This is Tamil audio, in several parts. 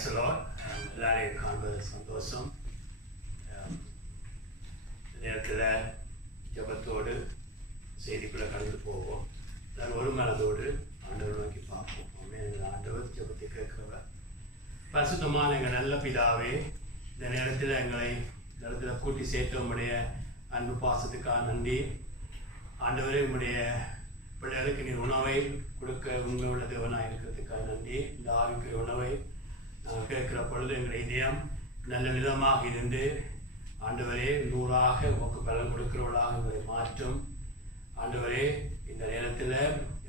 Praise the Lord. எல்லாரையும் காண்பது சந்தோஷம். நேரத்தில் ஜபத்தோடு செய்திக்குள்ளே கடந்து போவோம். நான் ஒரு மனதோடு ஆண்டவர் நோக்கி பார்ப்போம். ஆண்டவர் ஜபத்தை கேட்கிறவர். பரிசுத்தமான எங்கள் நல்ல பிதாவே, இந்த நேரத்தில் எங்களை இந்த இடத்துல கூட்டி சேர்த்த உங்களுடைய அன்பு பாசத்துக்காக நன்றி. ஆண்டவரே, உங்களுடைய பிள்ளைகளுக்கு நீர் உணவை கொடுக்க உண்மை உள்ள தேவனாக இருக்கிறதுக்காக நன்றி. இந்த ஆவிக்குரிய உணவை நாங்கள் கேட்கிற பொழுது எங்கள் இதயம் நல்ல விதமாக இருந்து ஆண்டவரே 100ஆக உமக்கு பலன் கொடுக்கிறவர்களாக எங்களை மாற்றும். ஆண்டவரே, இந்த நேரத்தில்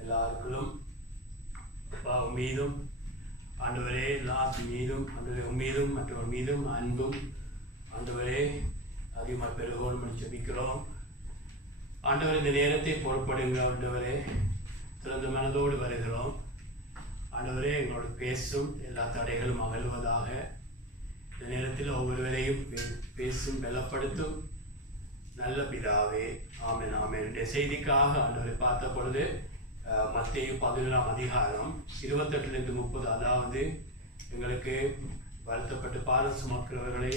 எல்லாருக்கும் மீதும் ஆண்டவரே எல்லாத்தின் மீதும் ஆண்டவரே உம்மீதும் மற்றவர் மீதும் அன்பும் ஆண்டவரே அதிகமாக பெருகோன்னு ஜெபிக்கிறோம். ஆண்டவர், இந்த நேரத்தை பொறுப்படுங்க. ஆண்டவரே, திறந்த மனதோடு வருகிறோம். ஆண்டவரே, எங்களோடு பேசும் எல்லா தடைகளும் அகழ்வதாக. இந்த நேரத்தில் ஒவ்வொருவரையும் பேசும் பலப்படுத்தும் நல்ல பிதாவே. ஆமென் ஆமென். இந்த செய்திக்காக ஆண்டவரை பார்த்த பொழுது மத்தேயு 11ஆம் அதிகாரம் 28-30, அதாவது எங்களுக்கு வருத்தப்பட்டு பாரம் சுமக்கிறவர்களை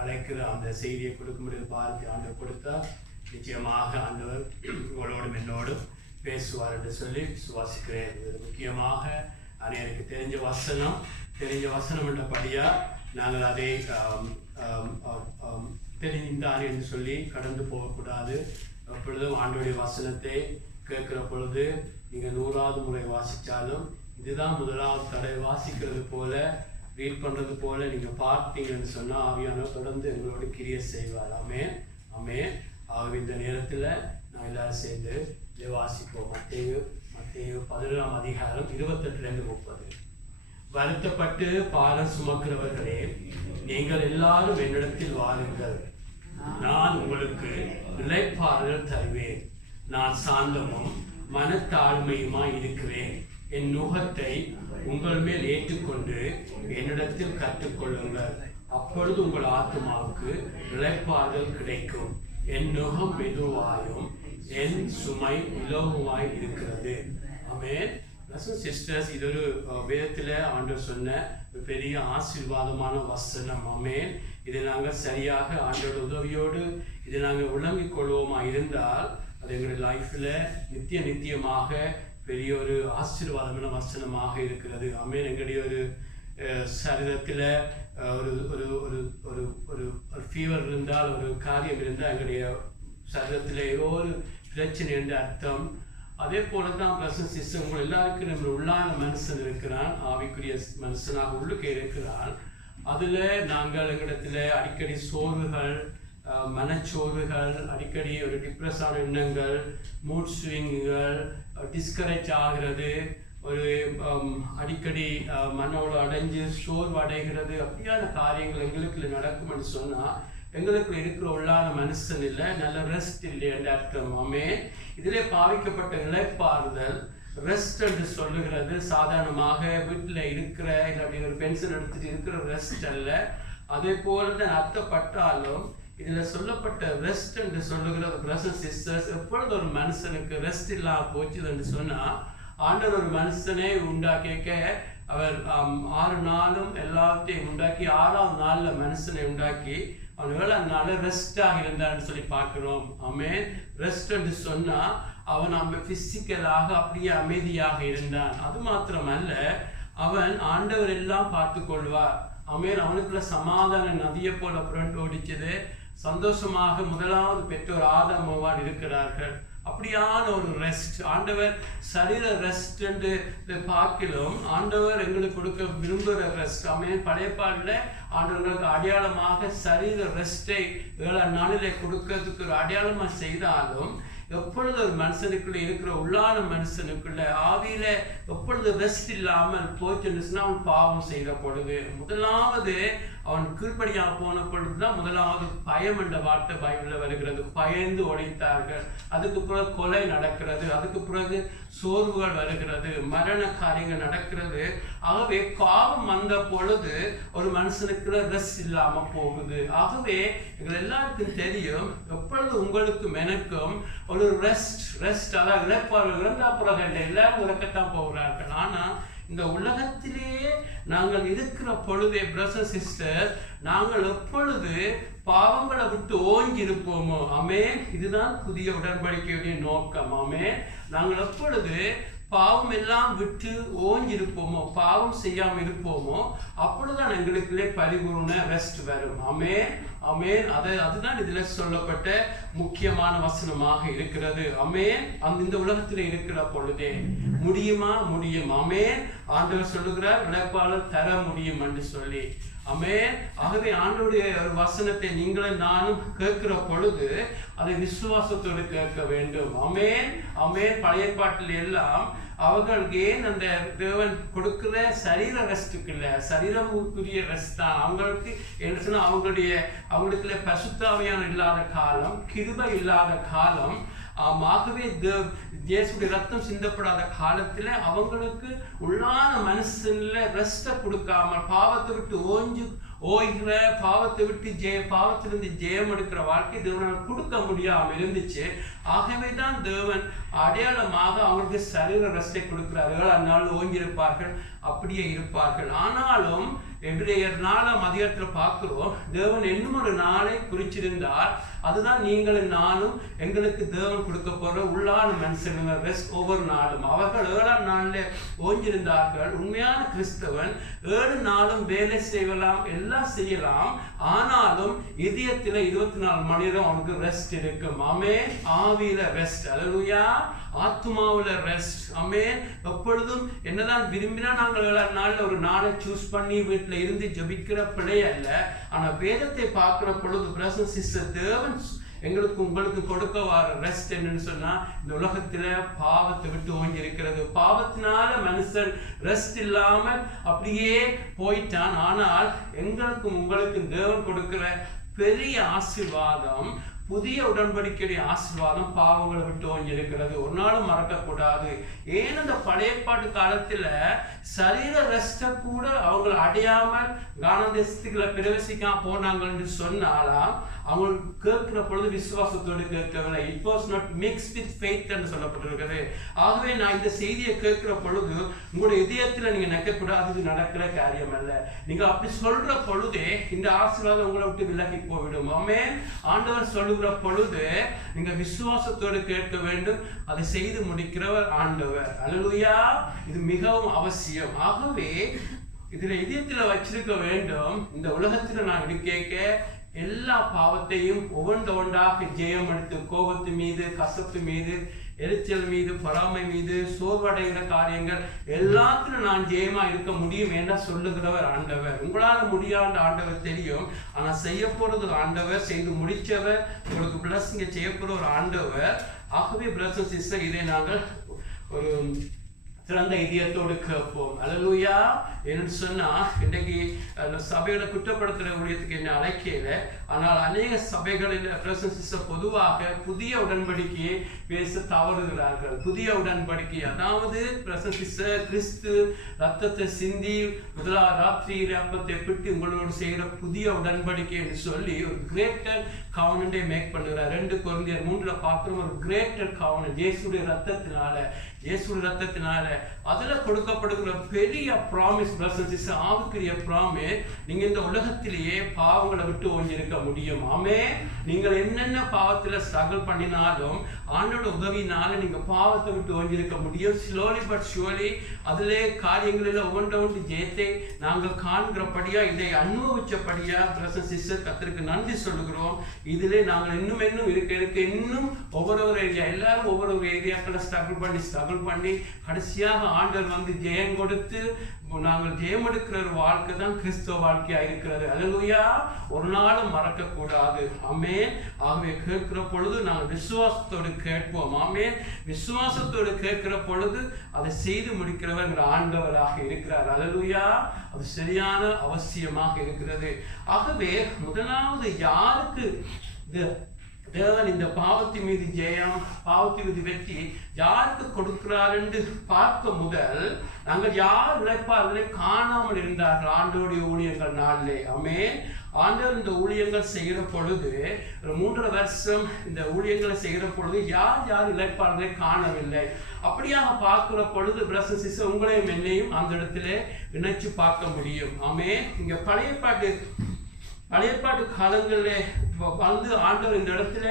அழைக்கிற அந்த செய்தியை கொடுக்க முடியாத பாரத்தை ஆண்டவர் கொடுத்தார். நிச்சயமாக ஆண்டவர் உங்களோடும் என்னோடும் பேசுவார் என்று சொல்லி விசுவாசிக்கிறேன். இது முக்கியமாக அனைவருக்கு தெரிஞ்ச வசனம் என்றபடியா நாங்கள் அதை தெரிந்தார் என்று சொல்லி கடந்து போகக்கூடாது. எப்பொழுதும் ஆண்டவருடைய வசனத்தை கேட்கிற பொழுது நீங்கள் 100வது முறை வாசித்தாலும் இதுதான் முதலாவது தடவை வாசிக்கிறது போல, ரீட் பண்ணுறது போல நீங்கள் பார்த்தீங்கன்னு சொன்னால் ஆவியானவர் தொடர்ந்து எங்களோட கிரியை செய்வார். ஆமென் ஆமென். ஆகவே இந்த நேரத்தில் நான் எல்லாரும் சேர்ந்து இதை வாசிப்போம். மத்தேயு 11ஆம் அதிகாரம் 28-30. வருத்தப்பட்டு பாரம் சுமக்கிறவர்களே, நீங்கள் எல்லாரும் என்னிடத்தில் வாருங்கள், நான் உங்களுக்கு இளைப்பாறுதல் தருவேன். நான் சாந்தமும் மனத்தாழ்மையுமாய் இருக்கிறேன். என் நுகத்தை உங்கள் மேல் ஏற்றுக்கொண்டு என்னிடத்தில் கற்றுக்கொள்ளுங்கள், அப்பொழுது உங்கள் ஆத்மாவுக்கு இளைப்பாறுதல் கிடைக்கும். என் நுகம் மெதுவாயும் என் சுமை இலகுவாய் இருக்கிறது. ஆமென். சிஸ்டர்ஸ், இது ஒரு வேதத்தில் ஆண்டவர் சொன்ன ஒரு பெரிய ஆசீர்வாதமான வசனம். ஆமென். இதை நாங்கள் சரியாக ஆண்டோட உதவியோடு இதை நாங்கள் விளங்கிக் கொள்வோமா இருந்தால் அது எங்களுடைய லைஃப்பில் நித்தியமாக பெரிய ஒரு ஆசீர்வாதமான வசனமாக இருக்கிறது. ஆமென். எங்களுடைய ஒரு சரீரத்தில் ஒரு ஒரு ஒரு ஒரு ஒரு ஃபீவர் இருந்தால், ஒரு காரியம் இருந்தால் எங்களுடைய சரீரத்தில் ஏதோ ஒரு பிரச்சனை என்று அர்த்தம். அதே போல தான் பிரசன் சிஸ்டம் உங்கள் எல்லாருக்கும் நம்ம உள்ளான மனுஷன் இருக்கிறான், ஆவிக்குரிய மனுஷனாக உள்ளுக்கு இருக்கிறான். அதில் நாங்கள் எங்களிடத்தில் அடிக்கடி சோர்வுகள், மனச்சோர்வுகள், அடிக்கடி ஒரு டிப்ரெஸான எண்ணங்கள், மூட் ஸ்விங்குகள், டிஸ்கரேஜ் ஆகிறது, ஒரு அடிக்கடி மனோடு அடைஞ்சு சோர்வு அடைகிறது, அப்படியான காரியங்கள் எங்களுக்கு நடக்கும் என்று சொன்னால் எங்களுக்கு இருக்கிற உள்ளான மனுஷன் இல்லை, நல்ல ரெஸ்ட் இல்லை என்ற அர்த்தம். ஆமென். இதிலே பாவிக்கப்பட்ட இளைப்பாறுதல், ரெஸ்ட் என்று சொல்லுகிறது சாதாரணமாக வீட்டில் இருக்கிற இல்லாட்டி ஒரு பென்ஷன் எடுத்துட்டு இருக்கிற ரெஸ்ட் அல்ல. அதே போல தான் அர்த்தப்பட்டாலும் இதில் சொல்லப்பட்ட ரெஸ்ட் என்று சொல்லுகிறது. பிரதர்ஸ் சிஸ்டர்ஸ், எப்பொழுது ஒரு மனுஷனுக்கு ரெஸ்ட் இல்லாமல் போச்சு என்று சொன்னால், ஆண்டவர் ஒரு மனுஷனை உண்டாக்கிக்க அவர் 6 நாளும் எல்லாத்தையும் உண்டாக்கி 6ஆவது நாளில் மனுஷனை உண்டாக்கி அவன் 7ஆம் நாள் ரெஸ்டாக இருந்தான்னு சொல்லி பார்க்கிறோம். ஆமென். ரெஸ்ட் என்று சொன்னால் அவன் நம்ம பிசிக்கலாக அப்படியே அமைதியாக இருந்தான். அது மாத்திரமல்ல, அவன் ஆண்டவர் எல்லாம் பார்த்து கொள்வார். ஆமென். அவனுக்குள்ள சமாதான நதியை போல புரண்டு ஓடிச்சது. சந்தோஷமாக முதலாவது பெற்றோர் ஆதாம் ஏவாள் இருக்கிறார்கள். அப்படியான ஒரு ரெஸ்ட் ஆண்டவர் சரீர ரெஸ்ட் என்று பார்க்கலாம். ஆண்டவர் எங்களுக்கு கொடுக்க விரும்புகிற ரெஸ்ட். ஆமென். பழைய பாடல ஆண்டவர்களுக்கு அடையாளமாக சரீர ரெஸ்டை 7ஆம் நாளிலே கொடுக்கறதுக்கு ஒரு அடையாளமாக செய்தாலும், எப்பொழுது ஒரு மனுஷனுக்குள்ள இருக்கிற உள்ளான மனுஷனுக்குள்ள ஆவியில எப்பொழுது ரெஸ்ட் இல்லாமல் போச்சுன்னா அவன் பாவம் செய்கிற பொழுது, முதலாவது அவன் கீழ்ப்படியாக போன பொழுதுதான் முதலாவது பயம் என்ற வார்த்தை பைபிளில் வருகிறது. பயந்து உடைத்தார்கள். அதுக்கு பிறகு கொலை நடக்கிறது. அதுக்கு பிறகு சோர்வுகள் வருகிறது, மரண காரியங்கள் நடக்கிறது. ஆகவே பாவம் வந்த பொழுது ஒரு மனுஷனுக்கு ரெஸ்ட் இல்லாம போகுது. ஆகவே எங்கள் எல்லாருக்கும் தெரியும், எப்பொழுது உங்களுக்கும் எனக்கும் ஒரு ரெஸ்ட் அதாவது இழப்பார்கள் 2ஆம் புறகல்ல எல்லாரும் இறக்கத்தான் போகிறார்கள். ஆனா இந்த உலகத்திலேயே நாங்கள் இருக்கிற பொழுதே பிரதர்ஸ் சிஸ்டர், நாங்கள் எப்பொழுது பாவங்களை விட்டு ஓங்கி இருப்போமோ, ஆமென், இதுதான் புதிய உடன்படிக்கையுடைய நோக்கம். ஆமென், நாங்கள் எப்பொழுது பாவம் எல்லாம் விட்டு ஓங்கி இருப்போமோ, பாவம் செய்யாம இருப்போமோ, அப்பொழுதுதான் எங்களுக்குள்ளே பரிபூர்ண ரெஸ்ட் வரும். ஆமென், ஆமென். அதுதான் இதுல சொல்லப்பட்ட முக்கியமான வசனமாக இருக்கிறது. ஆமென். இந்த உலகத்தில் இருக்கிற பொழுதே முடியுமா? முடியும். ஆமென். ஆண்டவர் சொல்லுகிறார், விளைப்பாளர் தர முடியும் என்று சொல்லி. ஆமென். ஆகவே ஆண்டவருடைய ஒரு வசனத்தை நீங்களும் நானும் கேட்கிற பொழுது அதை விசுவாசத்தோடு கேட்க வேண்டும். ஆமென், ஆமென். பழைய ஏற்பாட்டில் எல்லாம் அவர்களுக்கு ஏன் அந்த தேவன் கொடுக்கிற சரீர ரெஸ்ட்டுக்கு இல்லை, சரீரமுக்குரிய ரெஸ்ட் தான் அவங்களுக்கு. என்ன சொன்னா, அவங்களுக்குள்ள பசுத்தாவியான இல்லாத காலம், கிருபை இல்லாத காலம், ஆகவே இயேசுடைய ரத்தம் சிந்தப்படாத காலத்துல அவங்களுக்கு உள்ளான மனுஷன்ல ரெஸ்ட கொடுக்காம பாவத்தை விட்டு ஓய்கிற, பாவத்தை விட்டு பாவத்திலிருந்து ஜெயம் எடுக்கிற வாழ்க்கை தேவனால் கொடுக்க முடியாம இருந்துச்சு. ஆகவே தான் தேவன் அடையாளமாக அவங்களுக்கு சரீர ரெஸ்டை கொடுக்கிறார்கள். அதனால ஓங்கியிருப்பார்கள், அப்படியே இருப்பார்கள். ஆனாலும் எபிரேயர் 4ஆம் அதிகாரத்தில் பார்க்கிறோம், தேவன் இன்னும் ஒரு நாளை குறிச்சிருந்தார். அதுதான் நீங்களும் நானும் எங்களுக்கு தேவன் கொடுக்க போற உள்ளான மனுஷங்க ரெஸ்ட். ஒவ்வொரு நாளும் அவர்கள் 7ஆம் நாளில் ஓஞ்சிருந்தார்கள். உண்மையான கிறிஸ்தவன் 7 நாளும் வேலை செய்யலாம், எல்லாம் செய்யலாம். ஆனாலும் இதயத்துல 24 மணி நேரம் அவனுக்கு ரெஸ்ட் இருக்கும். ஆமென். ஆவியில ரெஸ்ட், அல்லேலூயா. ஆத்மாவுல ரெஸ்ட். ஆமென். எப்பொழுதும் என்னதான் விரும்பினா நாங்கள் 7 நாள்ல ஒரு நாளை சூஸ் பண்ணி வீட்டுல இருந்து ஜெபிக்கிற பிழை அல்ல. ஆனா வேதத்தை பார்க்கிற பொழுது பிரதர் சிஸ்டர், தேவன் எங்களுக்கு உங்களுக்கு கொடுக்க வர ரெஸ்ட் என்னன்னு சொன்னா, இந்த உலகத்துல பாவத்தை விட்டு ஓங்கி இருக்கிறது. பாவத்தினால மனுஷன் ரெஸ்ட் இல்லாம அப்படியே போயிட்டான். ஆனால் எங்களுக்கும் உங்களுக்கு தேவன் கொடுக்கிற பெரிய ஆசீர்வாதம், புதிய உடன்படிக்கையுடைய ஆசீர்வாதம் பாவங்களை விட்டு ஓங்கி இருக்கிறது. ஒரு நாளும் மறக்க கூடாது. ஏன் அந்த பழைய பாட்டு காலத்துல சரீர ரெஸ்ட கூட அவங்களை அடையாமல் கானதேசத்துக்குள்ள பிரவேசிக்காம போனாங்கன்னு சொன்னாலாம், அவங்க கேட்கிற பொழுது விசுவாசத்தோடு கேட்கவில்லை. It was not mixed with faith என்று சொல்லப்பட்டிருக்கிறது. ஆகவே நான் இந்த செய்தியை கேட்கிற பொழுது உங்களுடைய இதயத்துல நீங்க நினைக்கக்கூடாது, இது நடக்கிற காரியம் அல்ல. நீங்க அப்படி சொல்ற பொழுதே இந்த ஆசீர்வாதம் உங்களை விட்டு விலகி போய்விடும். ஆமென். ஆண்டவர் சொல்லுகிற பொழுது நீங்க விசுவாசத்தோடு கேட்க வேண்டும். அதை செய்து முடிக்கிறவர் ஆண்டவர். அல்லேலூயா. இது மிகவும் அவசியம். ஆகவே இதுல இதயத்துல வச்சிருக்க வேண்டும், இந்த உலகத்துல நான் இருக்க எல்லா பாவத்தையும் ஒவ்வொன்றாக ஜெயம் எடுத்து, கோபத்து மீது, கசப்பு மீது, எரிச்சல் மீது, பொறாமை மீது, சோர்வடைகிற காரியங்கள் எல்லாத்திலும் நான் ஜெயமா இருக்க முடியும் என்ற சொல்லுகிறவர் ஆண்டவர். உங்களால முடியாத ஆண்டவர் தெரியும். ஆனா செய்ய போறது ஆண்டவர், செய்து முடிச்சவர், உங்களுக்கு பிளஸ்ங்க செய்ய போற ஒரு ஆண்டவர். ஆகவே பிரதர் சிஸ்டர், இதை நாங்கள் ஒரு திறந்த இதயத்தோடு கேட்போம். அல்லேலூயா. என்று சொன்னா, இன்றைக்கு சபைகளை குற்றப்படுத்துற ஊழியத்துக்கு என்ன அழைக்கல. ஆனால் அநேக சபைகளில் பொதுவாக புதிய உடன்படிக்கையை பேச தவறுகிறார்கள். புதிய உடன்படிக்கை, அதாவது கிறிஸ்து ரத்தத்தை சிந்தி முதலாவது ராத்திரியில அப்பத்தை பிட்டு உங்களோடு செய்கிற புதிய உடன்படிக்கை என்று சொல்லி ஒரு கிரேட்டர் கவனண்டை மேக் பண்ணுகிறார். 2 கொரிந்தியர் 3ல பார்க்கிறோம். ஒரு கிரேட்டர் கவனம் இயேசுடைய ரத்தத்தினால அதுல கொடுக்கப்படுகிற பெரிய ப்ராமிஸ், ஆவிக்குரிய ப்ராமிஸ். நீங்க இந்த உலகத்திலேயே பாவங்களை விட்டு ஓங்கி இருக்க முடியும். ஆமென். நீங்கள் என்னென்ன பாவத்துல ஸ்ட்ரகிள் பண்ணினாலும் ஆண்டோட உதவினால நீங்க பாவத்தை விட்டு ஓங்கி இருக்க முடியும். ஸ்லோலி பட் ஷுவலி அதிலே காரியங்களில் ஒவ்வொன்று ஜெயத்தை நாங்கள் காண்கிறபடியா, இதை அனுபவிச்சபடியா பிரதர் சிஸ்டர் கர்த்தருக்கு நன்றி சொல்லுகிறோம். இதிலே நாங்கள் இன்னும் இருக்க இன்னும் ஒவ்வொரு ஏரியா, எல்லாரும் ஒவ்வொரு ஏரியாக்களை ஸ்ட்ரகிள் பண்ணி கடைசியாக ஆண்டவர் வந்து ஜெயம் கொடுத்து நாங்கள் ஜெயம் எடுக்கிற ஒரு வாழ்க்கை தான் கிறிஸ்தவ வாழ்க்கையா இருக்கிறது. அல்லேலூயா. ஒரு நாளும் மறக்க கூடாது. ஆமென். ஆகவே கேட்கிற பொழுது நாங்கள் விசுவாசத்தோடு கேட்போம். ஆமென். விசுவாசத்தோடு கேட்கிற பொழுது அதை செய்து முடிக்கிறவர் ஆண்டவராக இருக்கிறார். அல்லேலூயா. அது சரியான அவசியமாக இருக்கிறது. ஆகவே முதலாவது யாருக்கு தேவன் இந்த பாவத்தின் மீது ஜெயம், பாவத்தின் மீது வெற்றி யாருக்கு கொடுக்கிறார் என்று பார்க்க முதல் நாங்கள் யார் இழைப்பார்களை காணாமல் இருந்தார்கள் ஆண்டவருடைய ஊழியங்கள் நாளிலே. ஆமென். ஆண்டவர் இந்த ஊழியங்கள் செய்கிற பொழுது 3 வருஷம் இந்த ஊழியங்களை செய்கிற பொழுது யார் இழைப்பார்களை காணவில்லை. அப்படியாக பார்க்கிற பொழுது பிரதர்ஸ் சிஸ்டர்ஸ் உங்களையும் என்னையும் அந்த இடத்திலே இணைச்சு பார்க்க முடியும். ஆமென். இங்க பழைய பாட்டு காலங்களிலே வந்து ஆண்டவர் இந்த இடத்துல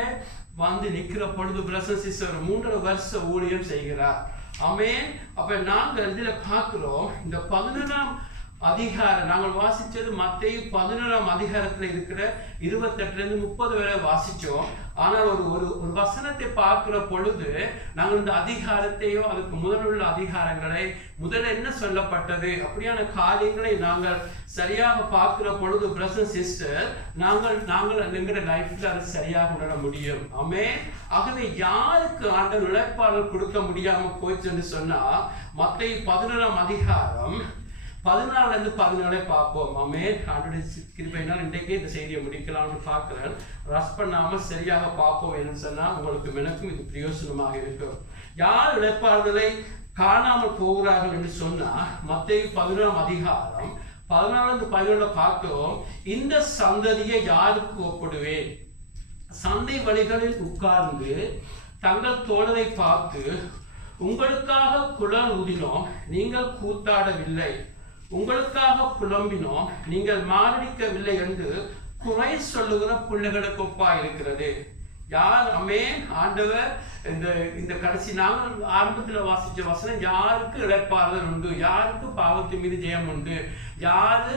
வந்து நிற்கிற பொழுது பிரதர்ஸ் சிஸ்டர் 3 வருஷ ஊழியம் செய்கிறார். ஆமென். அப்ப நாங்கள் இதுல பார்க்கிறோம், இந்த 11ஆம் அதிகாரம் நாங்கள் வாசிச்சது மத்தேயு 11ஆம் அதிகாரத்துல இருக்கிற 28 30 வரை வாசிச்சோம். ஆனால் ஒரு வசனத்தை பார்க்கிற பொழுது நாங்கள் இந்த அதிகாரத்தையோ அதுக்கு முதலுள்ள அதிகாரங்களை முதல்ல என்ன சொல்லப்பட்டது அப்படியான காரியங்களை நாங்கள் சரியாக பார்க்கிற பொழுது பிரதர்ஸ் சிஸ்டர் நாங்கள் எங்களுடைய லைஃப்ல அதை சரியாக உணர முடியும். ஆமென். ஆகவே யாருக்கு ஆண்டவர் இழைப்பாளர் கொடுக்க முடியாம போயிடுச்சுன்னு சொன்னா மத்தேயு 11ஆம் அதிகாரம் 14 14 பார்ப்போம். ஆமென். ஆண்டவருடைய கிருபையினால் இன்றைக்கே இந்த செய்தியை முடிக்கலாம்னு பார்க்கிறேன். ரஷ் பண்ணாம சரியாக பார்ப்போம் என்று சொன்னா உங்களுக்கு எனக்கும் இது பிரயோசனமாக இருக்கும். யார் இழைப்பாளர்களை காணாமல் போகிறார்கள் என்று சொன்னா மத்தேயு 11ஆம் அதிகாரம் 14 17 பார்க்கிறோம். இந்த சந்ததியை யாருக்கு ஒப்பிடுவேன்? சந்தை வழிகளில் உட்கார்ந்து தங்கள் தோழரை பார்த்து, உங்களுக்காக குழல் ஊதினோம், நீங்கள் கூத்தாடவில்லை, உங்களுக்காக புலம்பினோம், நீங்கள் மாரடிக்கவில்லை என்று குறை சொல்லுகிற பிள்ளைகளுக்கு ஒப்பா இருக்கிறது. யார்? ஆமென். ஆண்டவர் இந்த கடைசி நாங்கள் ஆரம்பத்தில் வாசிச்ச வசனம், யாருக்கு இழைப்பாறுதல் உண்டு, யாருக்கு பாவத்தின் மீது ஜெயம் உண்டு, யாரு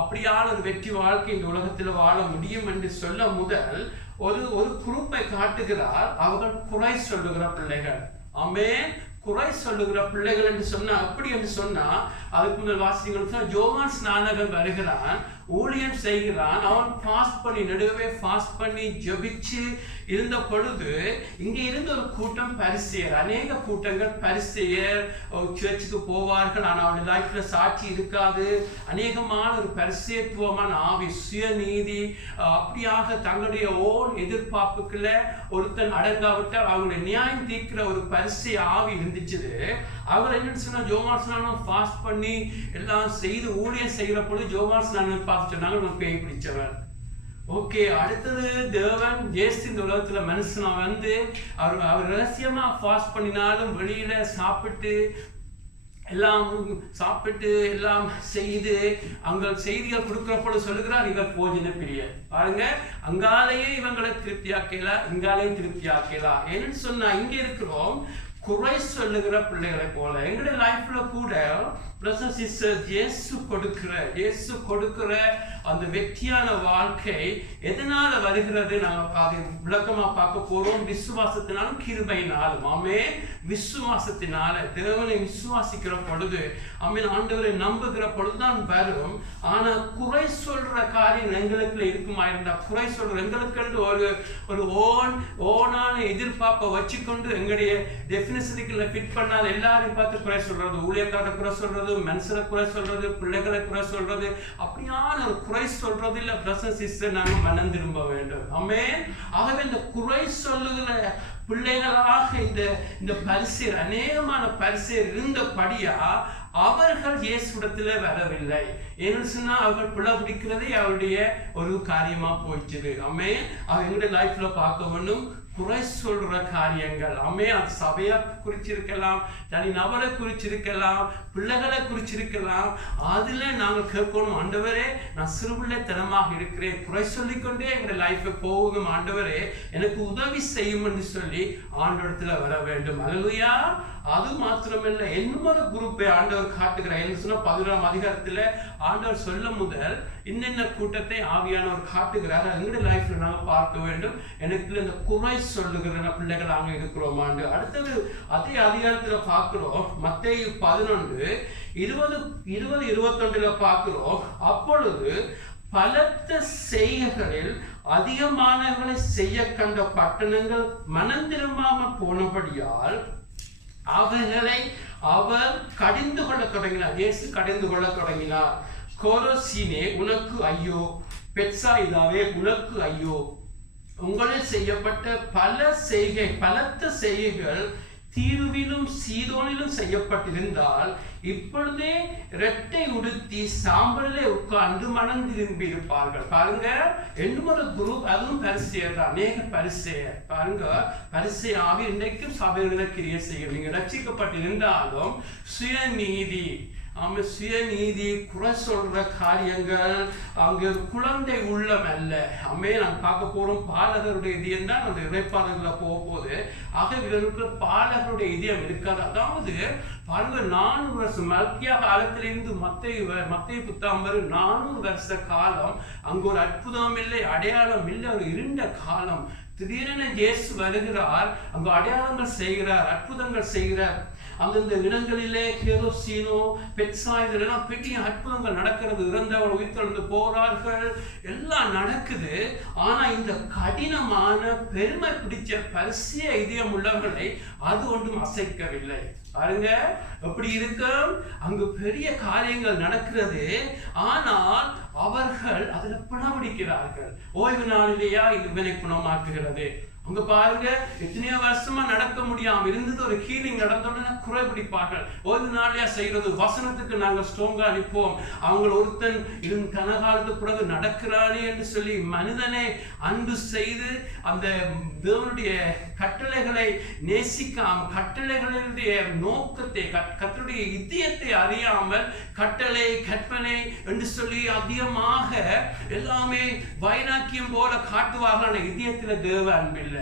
அப்படியான ஒரு வெற்றி வாழ்க்கை இந்த உலகத்தில் வாழ முடியும் என்று சொல்ல முதல் ஒரு குரூப்பை காட்டுகிறார். அவர்கள் குறை சொல்லுகிற பிள்ளைகள். ஆமென். குறை சொல்லுகிற பிள்ளைகள் என்று சொன்னா அப்படி என்று சொன்னா அதுக்கு முதல் வாசிகள் யோவான் ஸ்நானகன் வருகிறான், ஊழியம் செய்கிறான். அவன் ஃபாஸ்ட் பண்ணி நடுவே ஃபாஸ்ட் பண்ணி ஜெபிச்சு இருந்த பொழுது இங்கே இருந்த ஒரு கூட்டம் பரிசேயர், அநேக கூட்டங்கள் பரிசேயர் சர்ச்சுக்கு போவார்கள், ஆனால் அவருடைய லைஃப்ல சாட்சி இருக்காது. அநேகமான ஒரு பரிசேயத்துவமான ஆவி, சுயநீதி, அப்படியாக தங்களுடைய ஓன் எதிர்பார்ப்புக்குள்ள ஒருத்தன் அடங்காவிட்டால் அவங்களுடைய நியாயம் தீர்க்கிற ஒரு பரிசேய ஆவி இருந்துச்சு. அவர் என்ன சொன்னா, யோவான் ஸ்நானம் ஃபாஸ்ட் பண்ணி எல்லாம் செய்து ஊழியம் செய்கிற பொழுது யோவான் ஸ்நானம் பார்த்து சொன்னாங்க, பேய் பிடிச்சவன். ஓகே, அடுத்தது தேவன் ஜேசு இந்த உலகத்துல மனுஷனா வந்து அவர் ரகசியமா ஃபாஸ்ட் பண்ணினாலும் வெளியில சாப்பிட்டு எல்லாம் செய்து அங்க செய்திகள் கொடுக்கிற போல சொல்லுகிறார், இவர் போஜன பிரியர். பாருங்க, அங்காலேயே இவங்களை திருப்தியாக்கலா, இங்காலேயும் திருப்தியாக்கலா. என்னன்னு சொன்னா இங்க இருக்கிறோம் குறை சொல்லுகிற பிள்ளைகளை போல. எங்களுடைய லைஃப்ல கூட பிரதர்ஸ் சிஸ்டர்ஸ் இயேசு கொடுக்கிற அந்த வெற்றியான வாழ்க்கை எதனால வருகிறது நாங்கள் அதை விளக்கமா பார்க்க போறோம். விசுவாசத்தினாலும் கிருபையினாலும். ஆமென். விசுவாசத்தினால தேவனை விசுவாசிக்கிற பொழுது, ஆமென், ஆண்டவரை நம்புகிற பொழுதுதான் வரும். ஆனா குறை சொல்ற காரியம் எங்களுக்குள்ள இருக்குமா இருந்தா, குறை சொல்ற எங்களுக்கு ஒரு ஓனான எதிர்பார்ப்பை வச்சுக்கொண்டு எங்களுடைய டெஃபினிஷனுக்குள்ள ஃபிட் பண்ணால் எல்லாரையும் பார்த்து குறை சொல்றது, ஊழியக்காரரை குறை சொல்றது, மனுஷரை குறை சொல்றது, பிள்ளைகளை குறை சொல்றது, அப்படியான ஒரு குறை சொல்றது இல்ல பிரதர்ஸ் சிஸ்டர். நாங்க மனம் திரும்ப வேண்டும். ஆமென். ஆகவே இந்த குறை சொல்லுகிற பிள்ளைகளாக இந்த பரிசேயர், அநேகமான பரிசேயர் இருந்தபடியா அவர்கள் இயேசுவிடத்துல வரவில்லை. ஏன்னு சொன்னா அவர்கள் பிள்ளை பிடிக்கிறதே அவருடைய ஒரு காரியமா போயிடுச்சு. ஆமென். அவங்களுடைய லைஃப்ல பார்க்க வேண்டும் குறை சொல்ற காரியங்கள். ஆமென். அது சபையை குறிச்சிருக்கலாம், தனி நபரை குறிச்சிருக்கலாம், பிள்ளைகளை குறிச்சிருக்கலாம். அதுல நாங்கள் கேட்கணும், ஆண்டவரே நான் சிறுபிள்ளைத்தனமாக இருக்கிறேன், குறை சொல்லிக்கொண்டே எங்களுடைய லைஃபை போகும், ஆண்டவரே எனக்கு உதவி செய்யும் என்று சொல்லி ஆண்டவரத்துல வர வேண்டும். அல்லேலூயா. அது மாத்திரமல்ல, இன்னொரு குரூப்பை ஆண்டவர் காட்டுகிறார். என்ன சொன்னா 11ஆம் அதிகாரத்துல ஆண்டவர் சொல்ல முதல் இன்னென்ன கூட்டத்தை ஆவியானவர் காட்டுகிறார். எங்களுடைய லைஃப்ல நாங்க பார்க்க வேண்டும். எனக்கு இந்த குறை சொல்லுகிற பிள்ளைகள் நாங்க இருக்கிறோம். அடுத்தது அதே அதிகாரத்துல பார்க்கிறோம், மத்தேயு 11 20 21 பார்க்கிறோம். அப்பொழுது பலத்த செய்கைகளில் அதிகமானவர்களை செய்ய கண்ட பட்டணங்கள் மனம் திரும்பாமல் போனபடியால் அவைகளை அவர் கடிந்து கொள்ள தொடங்கினார். இயேசு கடிந்து கொள்ள தொடங்கினார். கோரோசீனே உனக்கு ஐயோ, பெத்சாயிதாவே உனக்கு ஐயோ, உங்களில் செய்யப்பட்ட பலத்த செய்கைகள் தீருவிலும் சீதோனிலும் செய்யப்பட்டிருந்தால் இப்பொழுதே இரட்டை உடுத்தி சாம்பலிலே உட்கார்ந்து மனம் திரும்பி இருப்பார்கள். பாருங்க, இன்னொரு குரூப், அதுவும் பரிசேயர் தான். அநேக பரிசேயர் பாருங்க, பரிசேய ஆவி இன்றைக்கும் சபைகளை கிரியை செய்யும். நீங்க ரட்சிக்கப்பட்டிருந்தாலும் சுயநீதி, சுயநீதி, குறை சொல்ற காரியங்கள், அங்கே குழந்தை உள்ளம் அல்ல. நான் பார்க்க போறோம் பாலகருடைய இதயம் தான் அந்த இறைப்பாளர்களை போக போது. ஆக இவருக்கு பாலகருடைய இதயம் இருக்காது. அதாவது பாருங்க, 400 வருஷம் மல்கியா காலத்திலிருந்து மத்திய புத்தகம் வரை 400 வருஷ காலம் அங்கு ஒரு அற்புதம் இல்லை, அடையாளம் இல்லை, ஒரு இருண்ட காலம். திடீரென இயேசு வருகிறார், அங்கு அடையாளங்கள் செய்கிறார், அற்புதங்கள் செய்கிறார். அந்தந்த இடங்களிலே கெரோசினோ, பெட்சாய்தா இதெல்லாம் பெரிய அற்புதங்கள் நடக்கிறது. இறந்தவர்கள் உயிர்த்தெழுந்து போறார்கள், எல்லாம் நடக்குது. ஆனா இந்த கடினமான பெருமை பிடிச்ச பரிசிய இதயம் உள்ளவர்களை அது ஒன்றும் அசைக்கவில்லை. பாருங்க எப்படி இருக்கும், அங்கு பெரிய காரியங்கள் நடக்கிறது. ஆனால் அவர்கள் அதுல பிணவடிக்கிறார்கள். ஓய்வு நாளிலேயா இவனை குணமாக்குகிறது. அங்க பாருங்க, எத்தனையோ வருஷமா நடக்க முடியாம இருந்தது, ஒரு ஹீலிங் நடந்த உடனே குறைபிடிப்பார்கள். ஒரு நாளையா செய்யறது, வசனத்துக்கு நாங்கள் ஸ்ட்ராங்கா நிற்போம். அவங்க ஒருத்தன் இருந்து கனகாலத்துக்கு பிறகு நடக்கிறானே என்று சொல்லி மனிதனை அன்பு செய்து அந்த தேவனுடைய கட்டளைகளை நேசிக்காம, கட்டளைகளுடைய நோக்கத்தை, கட்டளைய இதயத்தை அறியாமல் கட்டளை கற்பனை என்று சொல்லி அதிகமாக எல்லாமே வைராக்கியம் போல காட்டுவார்கள். இதயத்துல தேவ அன்பில்லை.